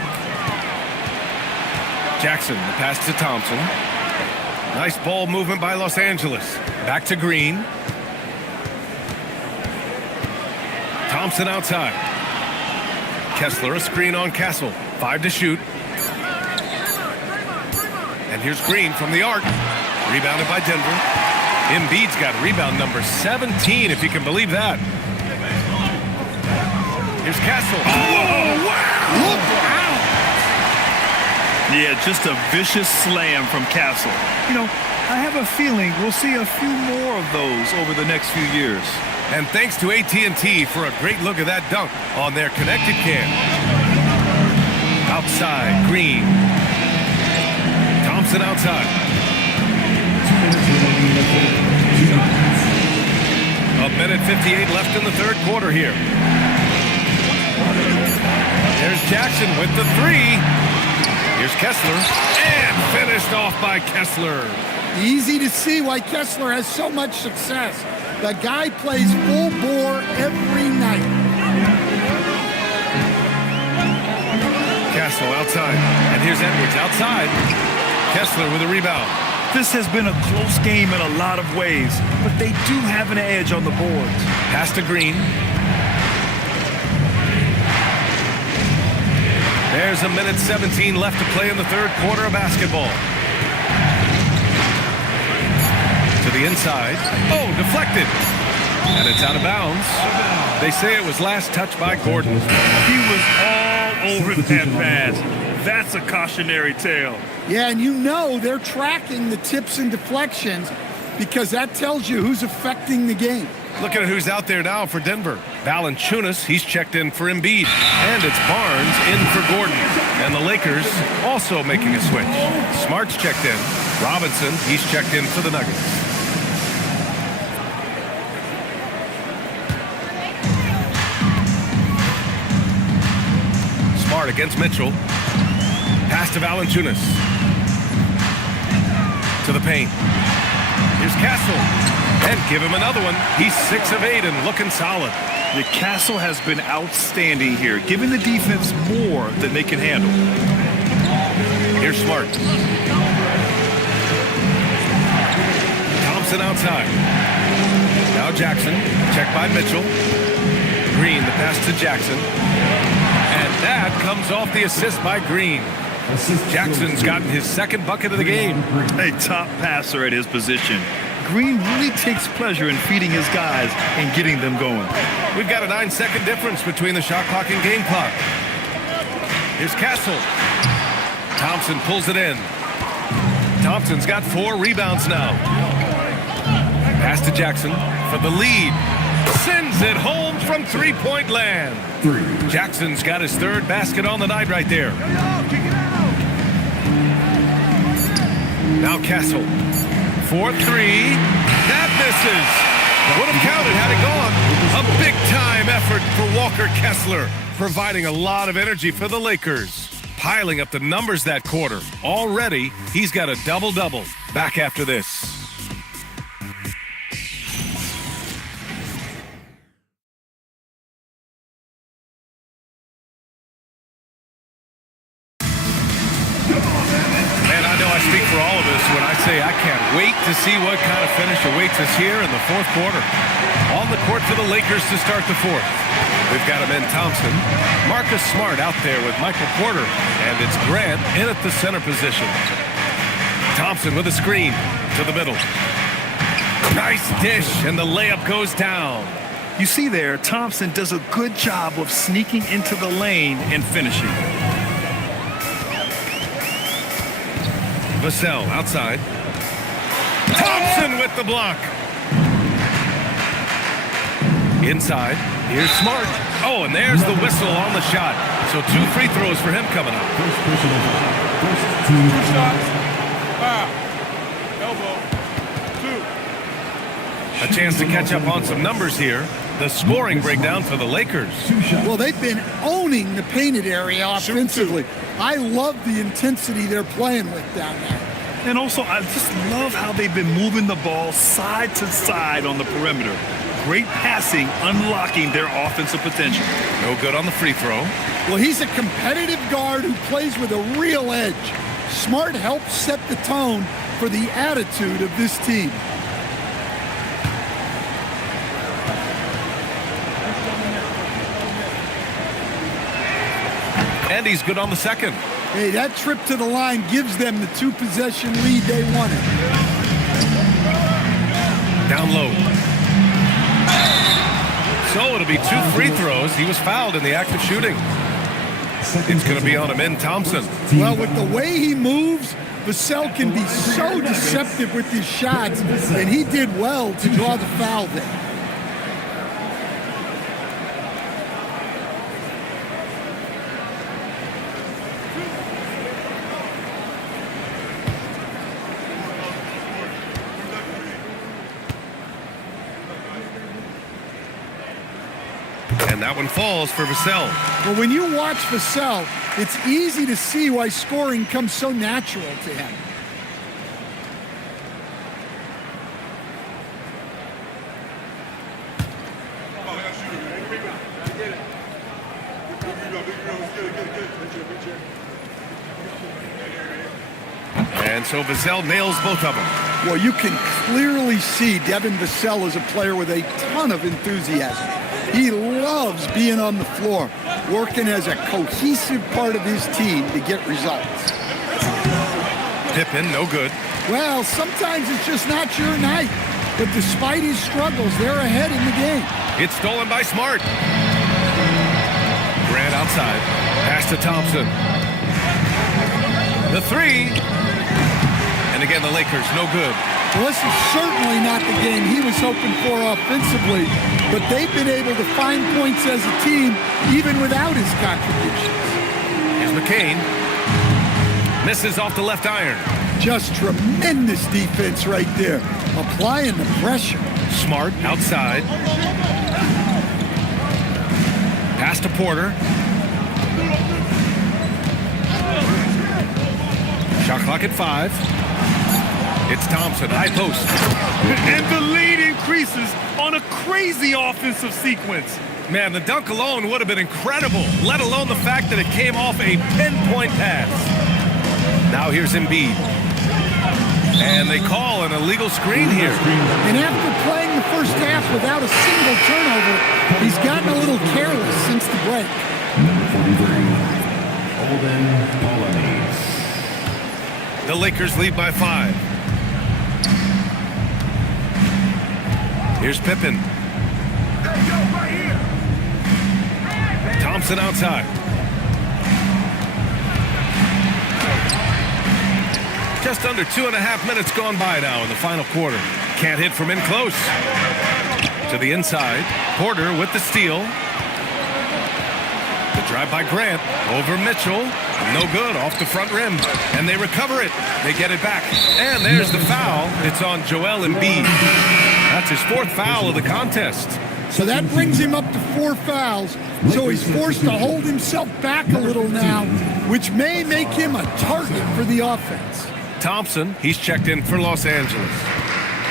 Jackson, the pass to Thompson. Nice ball movement by Los Angeles. Back to Green. Thompson outside. Kessler, a screen on Castle. 5 to shoot. And here's Green from the arc. Rebounded by Denver. Embiid's got rebound number 17, if you can believe that. Here's Castle. Oh, wow! Look out! Yeah, just a vicious slam from Castle. You know, I have a feeling we'll see a few more of those over the next few years. And thanks to AT&T for a great look at that dunk on their connected cam. Outside, Green. Thompson outside. A minute 58 left in the third quarter here. There's Jackson with the 3. Here's Kessler. And finished off by Kessler. Easy to see why Kessler has so much success. The guy plays full bore every night. Castle outside. And here's Edwards outside. Kessler with a rebound. This has been a close game in a lot of ways, but they do have an edge on the boards. Pass to Green. There's a minute 17 left to play in the third quarter of basketball. To the inside. Oh, deflected. And it's out of bounds. They say it was last touched by Gordon. He was all over that pass. That's a cautionary tale. Yeah, and you know they're tracking the tips and deflections because that tells you who's affecting the game. Looking at who's out there now for Denver. Valanciunas, he's checked in for Embiid. And it's Barnes in for Gordon. And the Lakers also making a switch. Smart's checked in. Robinson, he's checked in for the Nuggets. Smart against Mitchell. Pass to Valanciunas. To the paint. Here's Castle. And give him another one. He's 6 of 8 and looking solid. The Castle has been outstanding here, giving the defense more than they can handle. Here's Smart. Thompson outside. Now Jackson. Checked by Mitchell. Green, the pass to Jackson. And that comes off the assist by Green. Jackson's gotten his second bucket of the game. A top passer at his position. Green really takes pleasure in feeding his guys and getting them going. We've got a 9-second difference between the shot clock and game clock. Here's Castle. Thompson pulls it in. Thompson's got 4 rebounds now. Pass to Jackson for the lead. Sends it home from three-point land. Jackson's got his 3rd basket on the night right there. Now Castle for 3. That misses. Would have counted had it gone. A big-time effort for Walker Kessler, providing a lot of energy for the Lakers. Piling up the numbers that quarter. Already, he's got a double-double. Back after this. Speak for all of us when I say I can't wait to see what kind of finish awaits us here in the 4th quarter. On the court for the Lakers to start the 4th. We've got him in Thompson. Marcus Smart out there with Michael Porter. And it's Grant in at the center position. Thompson with a screen to the middle. Nice dish, and the layup goes down. You see there, Thompson does a good job of sneaking into the lane and finishing. Vassell outside. Thompson with the block. Inside. Here's Smart. Oh, and there's the whistle on the shot. So 2 free throws for him coming up. First personal foul. First 2 shots. Foul. Elbow. 2. A chance to catch up on some numbers here. The scoring breakdown for the Lakers. Well, they've been owning the painted area offensively. I love the intensity they're playing with down there. And also, I just love how they've been moving the ball side to side on the perimeter. Great passing, unlocking their offensive potential. No good on the free throw. Well, he's a competitive guard who plays with a real edge. Smart helps set the tone for the attitude of this team. And he's good on the second. Hey, that trip to the line gives them the 2-possession lead they wanted. Down low. So it'll be 2 free throws. He was fouled in the act of shooting. It's going to be on him in Thompson. Well, with the way he moves, Vassell can be so deceptive with his shots, and he did well to draw the foul there. And that one falls for Vassell. Well, when you watch Vassell, it's easy to see why scoring comes so natural to him. And so Vassell nails both of them. Well, you can clearly see Devin Vassell is a player with a ton of enthusiasm. He loves being on the floor, working as a cohesive part of his team to get results. Pippen, no good. Well, sometimes it's just not your night. But despite his struggles, they're ahead in the game. It's stolen by Smart. Grant outside. Pass to Thompson. The 3. And again, the Lakers, no good. Well, this is certainly not the game he was hoping for offensively, but they've been able to find points as a team even without his contributions. Here's McCain. Misses off the left iron. Just tremendous defense right there, applying the pressure. Smart outside. Pass to Porter. Shot clock at 5. It's Thompson, high post. And the lead increases on a crazy offensive sequence. Man, the dunk alone would have been incredible, let alone the fact that it came off a pinpoint pass. Now here's Embiid. And they call an illegal screen here. And after playing the first half without a single turnover, he's gotten a little careless since the break. Number 43, Olden Polanyi. The Lakers lead by 5. Here's Pippen. Thompson outside. Just under 2.5 minutes gone by now in the final quarter. Can't hit from in close. To the inside. Porter with the steal. The drive by Grant. Over Mitchell. No good. Off the front rim. And they recover it. They get it back. And there's the foul. It's on Joel Embiid. That's his 4th foul of the contest. So that brings him up to 4 fouls. So he's forced to hold himself back a little now, which may make him a target for the offense. Thompson, he's checked in for Los Angeles.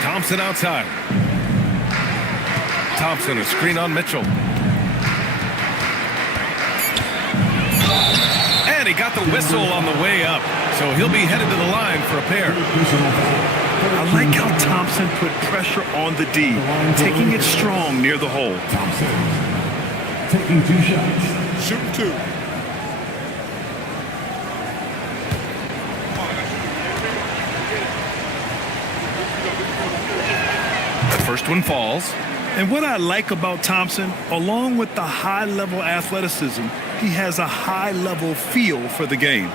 Thompson outside. Thompson, a screen on Mitchell. And he got the whistle on the way up, so he'll be headed to the line for a pair. I like how Thompson put pressure on the D, taking it strong near the hole. Thompson taking 2 shots. Shooting 2. The first one falls. And what I like about Thompson, along with the high-level athleticism, he has a high-level feel for the game.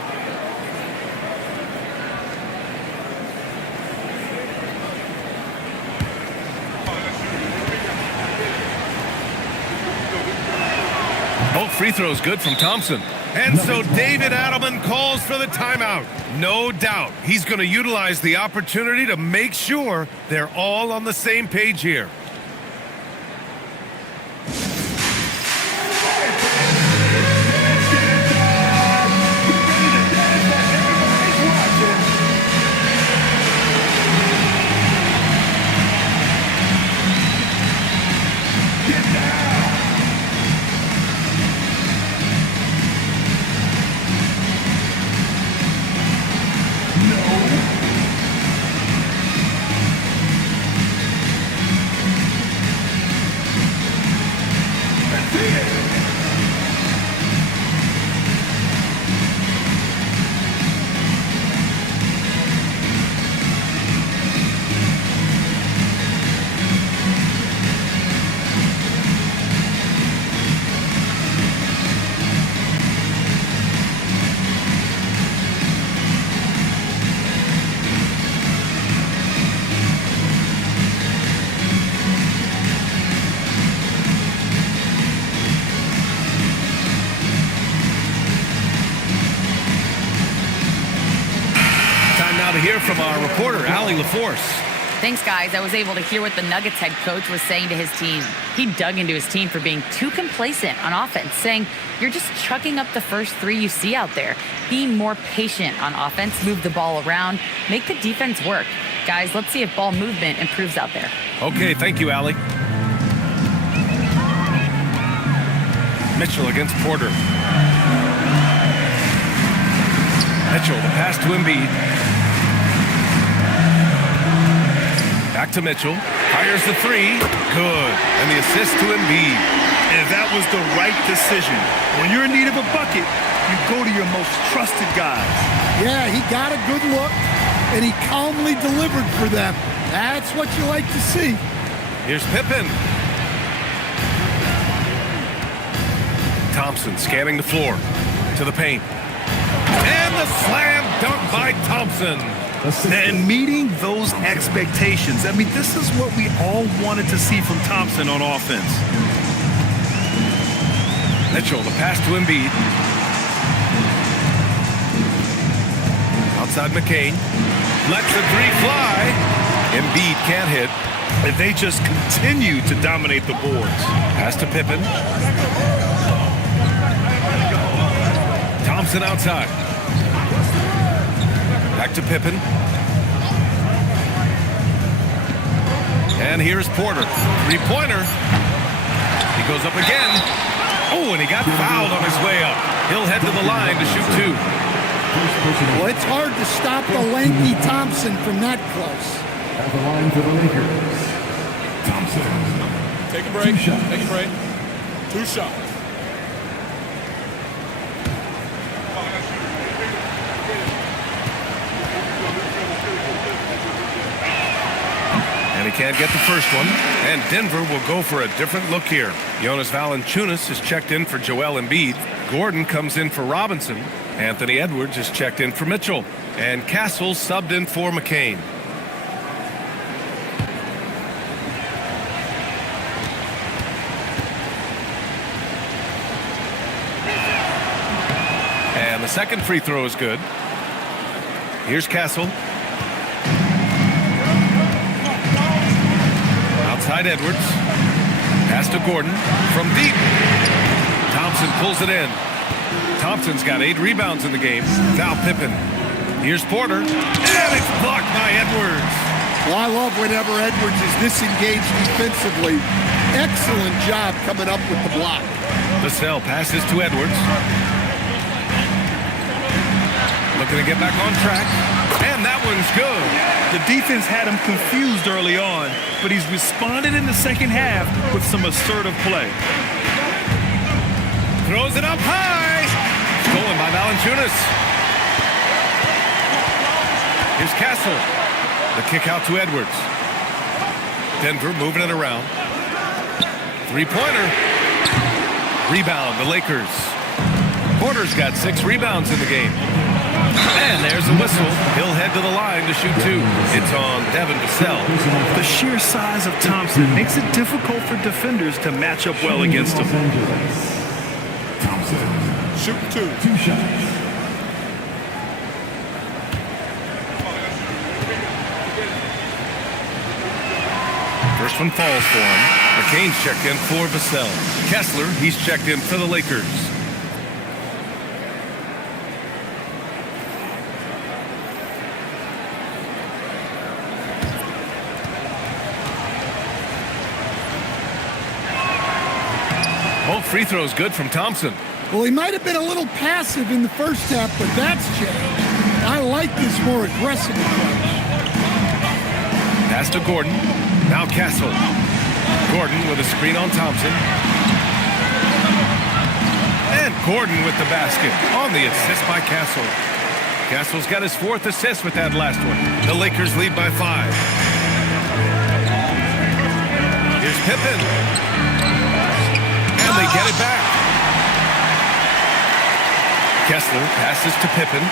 Both free throws good from Thompson. And so David Adelman calls for the timeout. No doubt he's going to utilize the opportunity to make sure they're all on the same page here. To hear from our reporter, Allie LaForce. Thanks, guys. I was able to hear what the Nuggets head coach was saying to his team. He dug into his team for being too complacent on offense, saying, you're just chucking up the first 3 you see out there. Be more patient on offense, move the ball around, make the defense work. Guys, let's see if ball movement improves out there. Okay, thank you, Allie. Mitchell against Porter. Mitchell, the pass to Embiid. Back to Mitchell. Fires the 3. Good. And the assist to Embiid. And that was the right decision. When you're in need of a bucket, you go to your most trusted guys. Yeah, he got a good look, and he calmly delivered for them. That's what you like to see. Here's Pippen. Thompson scanning the floor to the paint. And the slam dunk by Thompson. And meeting those expectations. I mean, this is what we all wanted to see from Thompson on offense. Mitchell, the pass to Embiid. Outside McCain. Lets the 3 fly. Embiid can't hit. And they just continue to dominate the boards. Pass to Pippen. Thompson outside. Back to Pippen. And here's Porter. 3-pointer. He goes up again. Oh, and he got fouled on his way up. He'll head to the line to shoot 2. Well, it's hard to stop the lanky Thompson from that close. At the line for the Lakers, Thompson. Take a break. Take a break. 2 shots. And he can't get the first one. And Denver will go for a different look here. Jonas Valanciunas is checked in for Joel Embiid. Gordon comes in for Robinson. Anthony Edwards is checked in for Mitchell. And Castle subbed in for McCain. And the second free throw is good. Here's Castle. Outside Edwards. Pass to Gordon from deep. Thompson pulls it in. Thompson's got 8 rebounds in the game. Now Pippen. Here's Porter. And it's blocked by Edwards. Well, I love whenever Edwards is disengaged defensively. Excellent job coming up with the block. Vassell passes to Edwards. Looking to get back on track. And that one's good. The defense had him confused early on, but he's responded in the second half with some assertive play. Throws it up high. Stolen by Valanciunas. Here's Castle. The kick out to Edwards. Denver moving it around. Three-pointer. Rebound, the Lakers. Porter's got 6 rebounds in the game. And there's a whistle. He'll head to the line to shoot 2. It's on Devin Vassell. The sheer size of Thompson makes it difficult for defenders to match up well against him. Thompson. Shoot 2. 2 shots. First one falls for him. McCain's checked in for Vassell. Kessler, he's checked in for the Lakers. Both free throws good from Thompson. Well, he might have been a little passive in the first half, but that's changed. I like this more aggressive approach. Pass to Gordon. Now Castle. Gordon with a screen on Thompson. And Gordon with the basket on the assist by Castle. Castle's got his 4th assist with that last one. The Lakers lead by 5. Here's Pippen. And they get it back. Kessler passes to Pippen.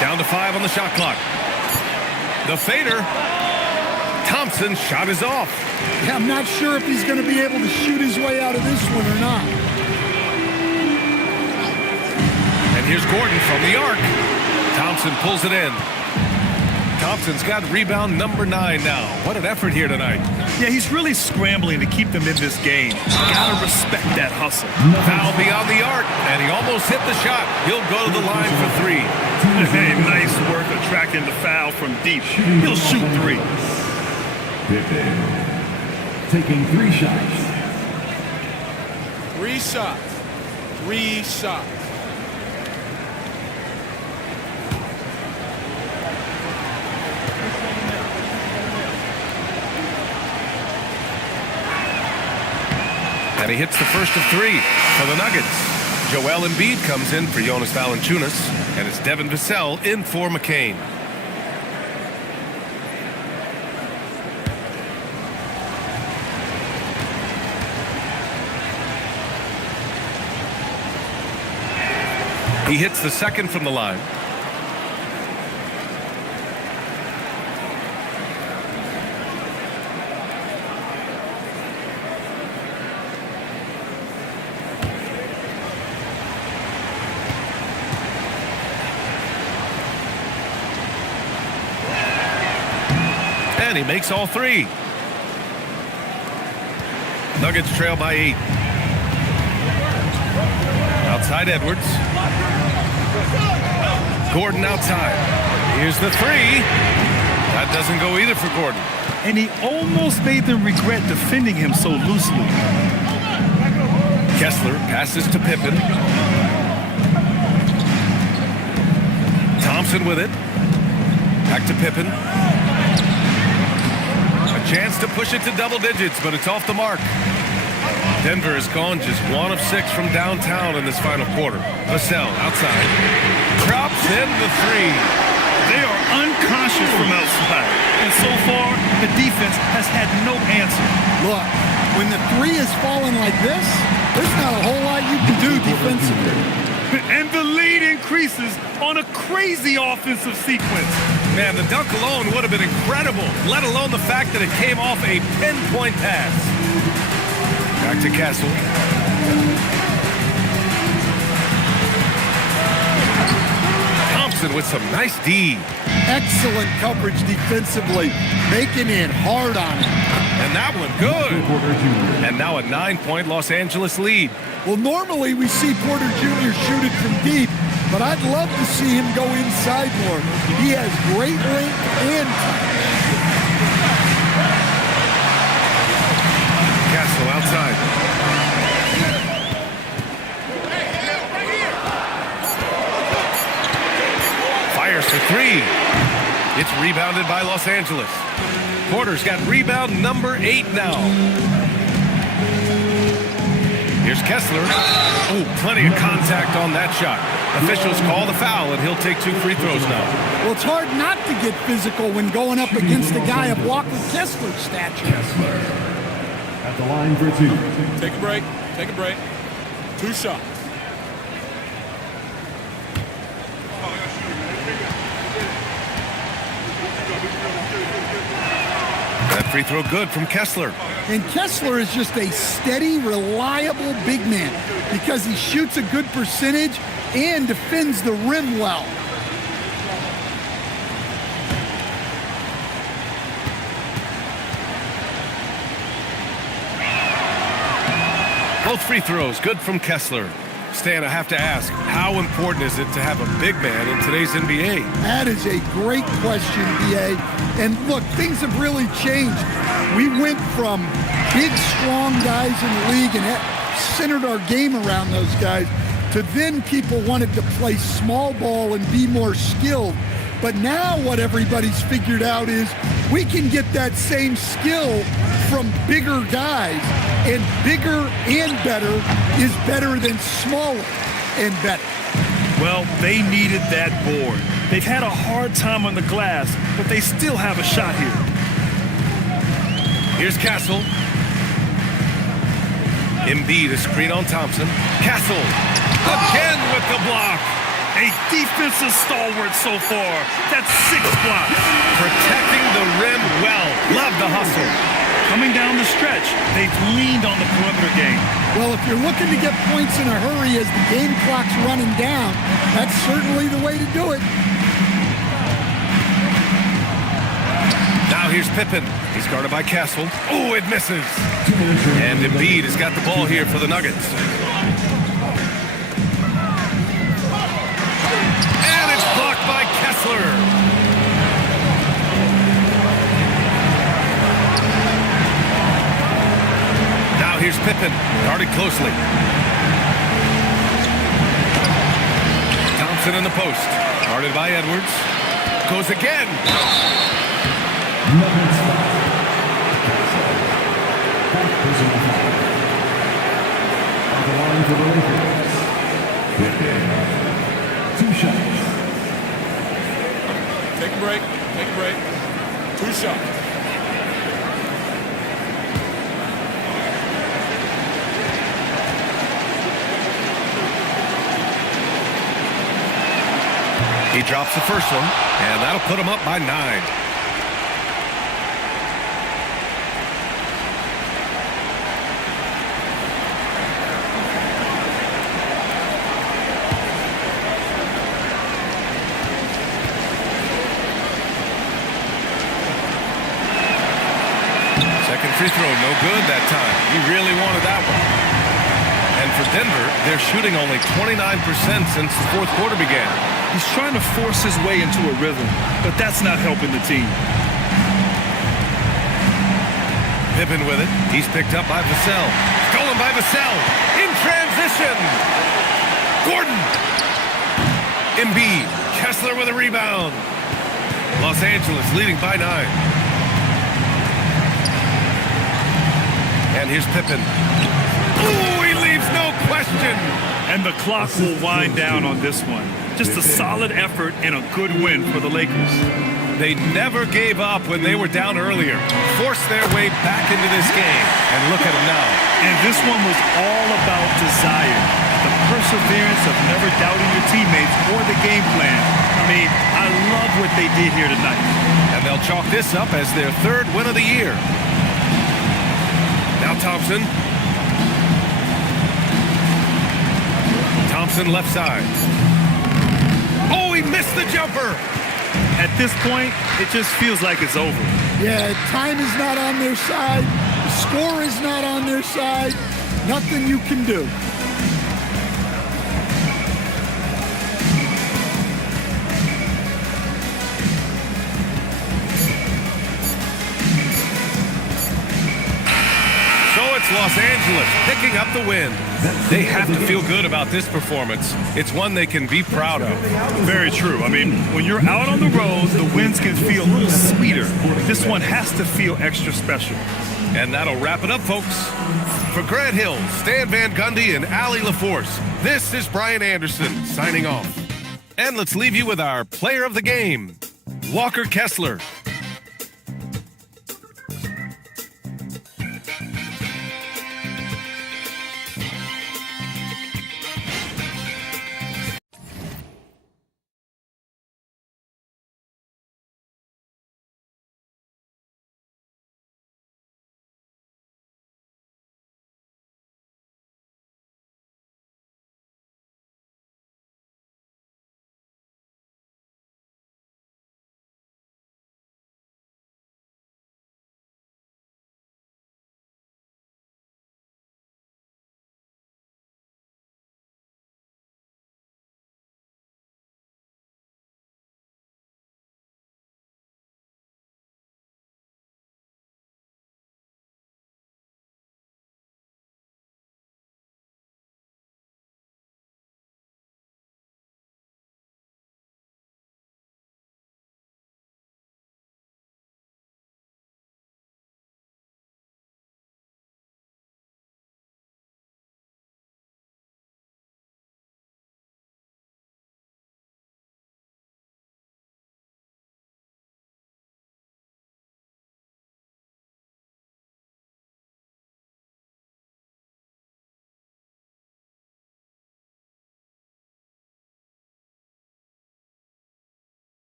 Down to 5 on the shot clock. The fader. Thompson's shot is off. Yeah, I'm not sure if he's going to be able to shoot his way out of this one or not. And here's Gordon from the arc. Thompson pulls it in. Thompson's got rebound number 9 now. What an effort here tonight. Yeah, he's really scrambling to keep them in this game. Gotta respect that hustle. Foul beyond the arc, and he almost hit the shot. He'll go to the line for 3. Hey, nice work attracting the foul from deep. He'll shoot 3. Pippen. Taking 3 shots. 3 shots. 3 shots. And he hits the first of 3 for the Nuggets. Joel Embiid comes in for Jonas Valanciunas, and it's Devin Vassell in for McCain. He hits the second from the line. And he makes all 3. Nuggets trail by 8. Outside Edwards. Gordon outside. Here's the 3. That doesn't go either for Gordon. And he almost made them regret defending him so loosely. Kessler passes to Pippen. Thompson with it. Back to Pippen. A chance to push it to double digits, but it's off the mark. Denver has gone just 1 of 6 from downtown in this final quarter. Vassell outside. Drops in the 3. They are unconscious from outside. And so far, the defense has had no answer. Look, when the three is falling like this, there's not a whole lot you can do defensively. And the lead increases on a crazy offensive sequence. Man, the dunk alone would have been incredible, let alone the fact that it came off a pinpoint pass. Back to Castle. Thompson with some nice D. Excellent coverage defensively, making it hard on him. And that one good. And now a 9-point Los Angeles lead. Well, normally we see Porter Jr. shoot it from deep, but I'd love to see him go inside more. He has great length and time. Castle outside. Fires for three. It's rebounded by Los Angeles. Porter's got rebound number 8 now. Here's Kessler. Oh, plenty of contact on that shot. Officials call the foul, and he'll take 2 free throws now. Well, it's hard not to get physical when going up against a guy of Walker Kessler's stature. At the line for 2. Take a break. Take a break. 2 shots. That free throw good from Kessler. And Kessler is just a steady, reliable big man because he shoots a good percentage and defends the rim well. Both free throws good from Kessler. Stan, I have to ask, how important is it to have a big man in today's NBA? That is a great question, B.A. And look, things have really changed. We went from big, strong guys in the league and centered our game around those guys to then people wanted to play small ball and be more skilled. But now what everybody's figured out is we can get that same skill from bigger guys, and bigger and better is better than smaller and better. Well, they needed that board. They've had a hard time on the glass, but they still have a shot here. Here's Castle. Embiid, a screen on Thompson. Castle again with the block. A defensive stalwart so far. That's 6 blocks. Protecting the rim well. Love the hustle. Coming down the stretch, they've leaned on the perimeter game. Well, if you're looking to get points in a hurry as the game clock's running down, that's certainly the way to do it. Now here's Pippen. He's guarded by Castle. Oh, it misses. And Embiid has got the ball here for the Nuggets. And it's blocked by Kessler. Here's Pippen, guarded closely. Thompson in the post, guarded by Edwards. Goes again. At the line for the Lakers. Pippen. 2 shots. Take a break. Take a break. 2 shots. He drops the first one, and that'll put him up by 9. Second free throw, no good that time. He really wanted that one. And for Denver, they're shooting only 29% since the 4th quarter began. He's trying to force his way into a rhythm, but that's not helping the team. Pippen with it. He's picked up by Vassell. Stolen by Vassell. In transition. Gordon. Embiid. Kessler with a rebound. Los Angeles leading by 9. And here's Pippen. Ooh, he leaves no question. And the clock will wind down on this one. Just a solid effort and a good win for the Lakers. They never gave up when they were down earlier. Forced their way back into this game. And look at them now. And this one was all about desire. The perseverance of never doubting your teammates or the game plan. I mean, I love what they did here tonight. And they'll chalk this up as their third win of the year. Now Thompson. Thompson left side. Oh, he missed the jumper. At this point, it just feels like it's over. Yeah, time is not on their side. The score is not on their side. Nothing you can do. Los Angeles picking up the win. They have to feel good about this performance. It's one they can be proud of. Very true. I mean, when you're out on the road, the wins can feel a little sweeter. This one has to feel extra special. And that'll wrap it up, folks. For Grant Hill, Stan Van Gundy, and Allie LaForce, this is Brian Anderson signing off. And let's leave you with our player of the game, Walker Kessler.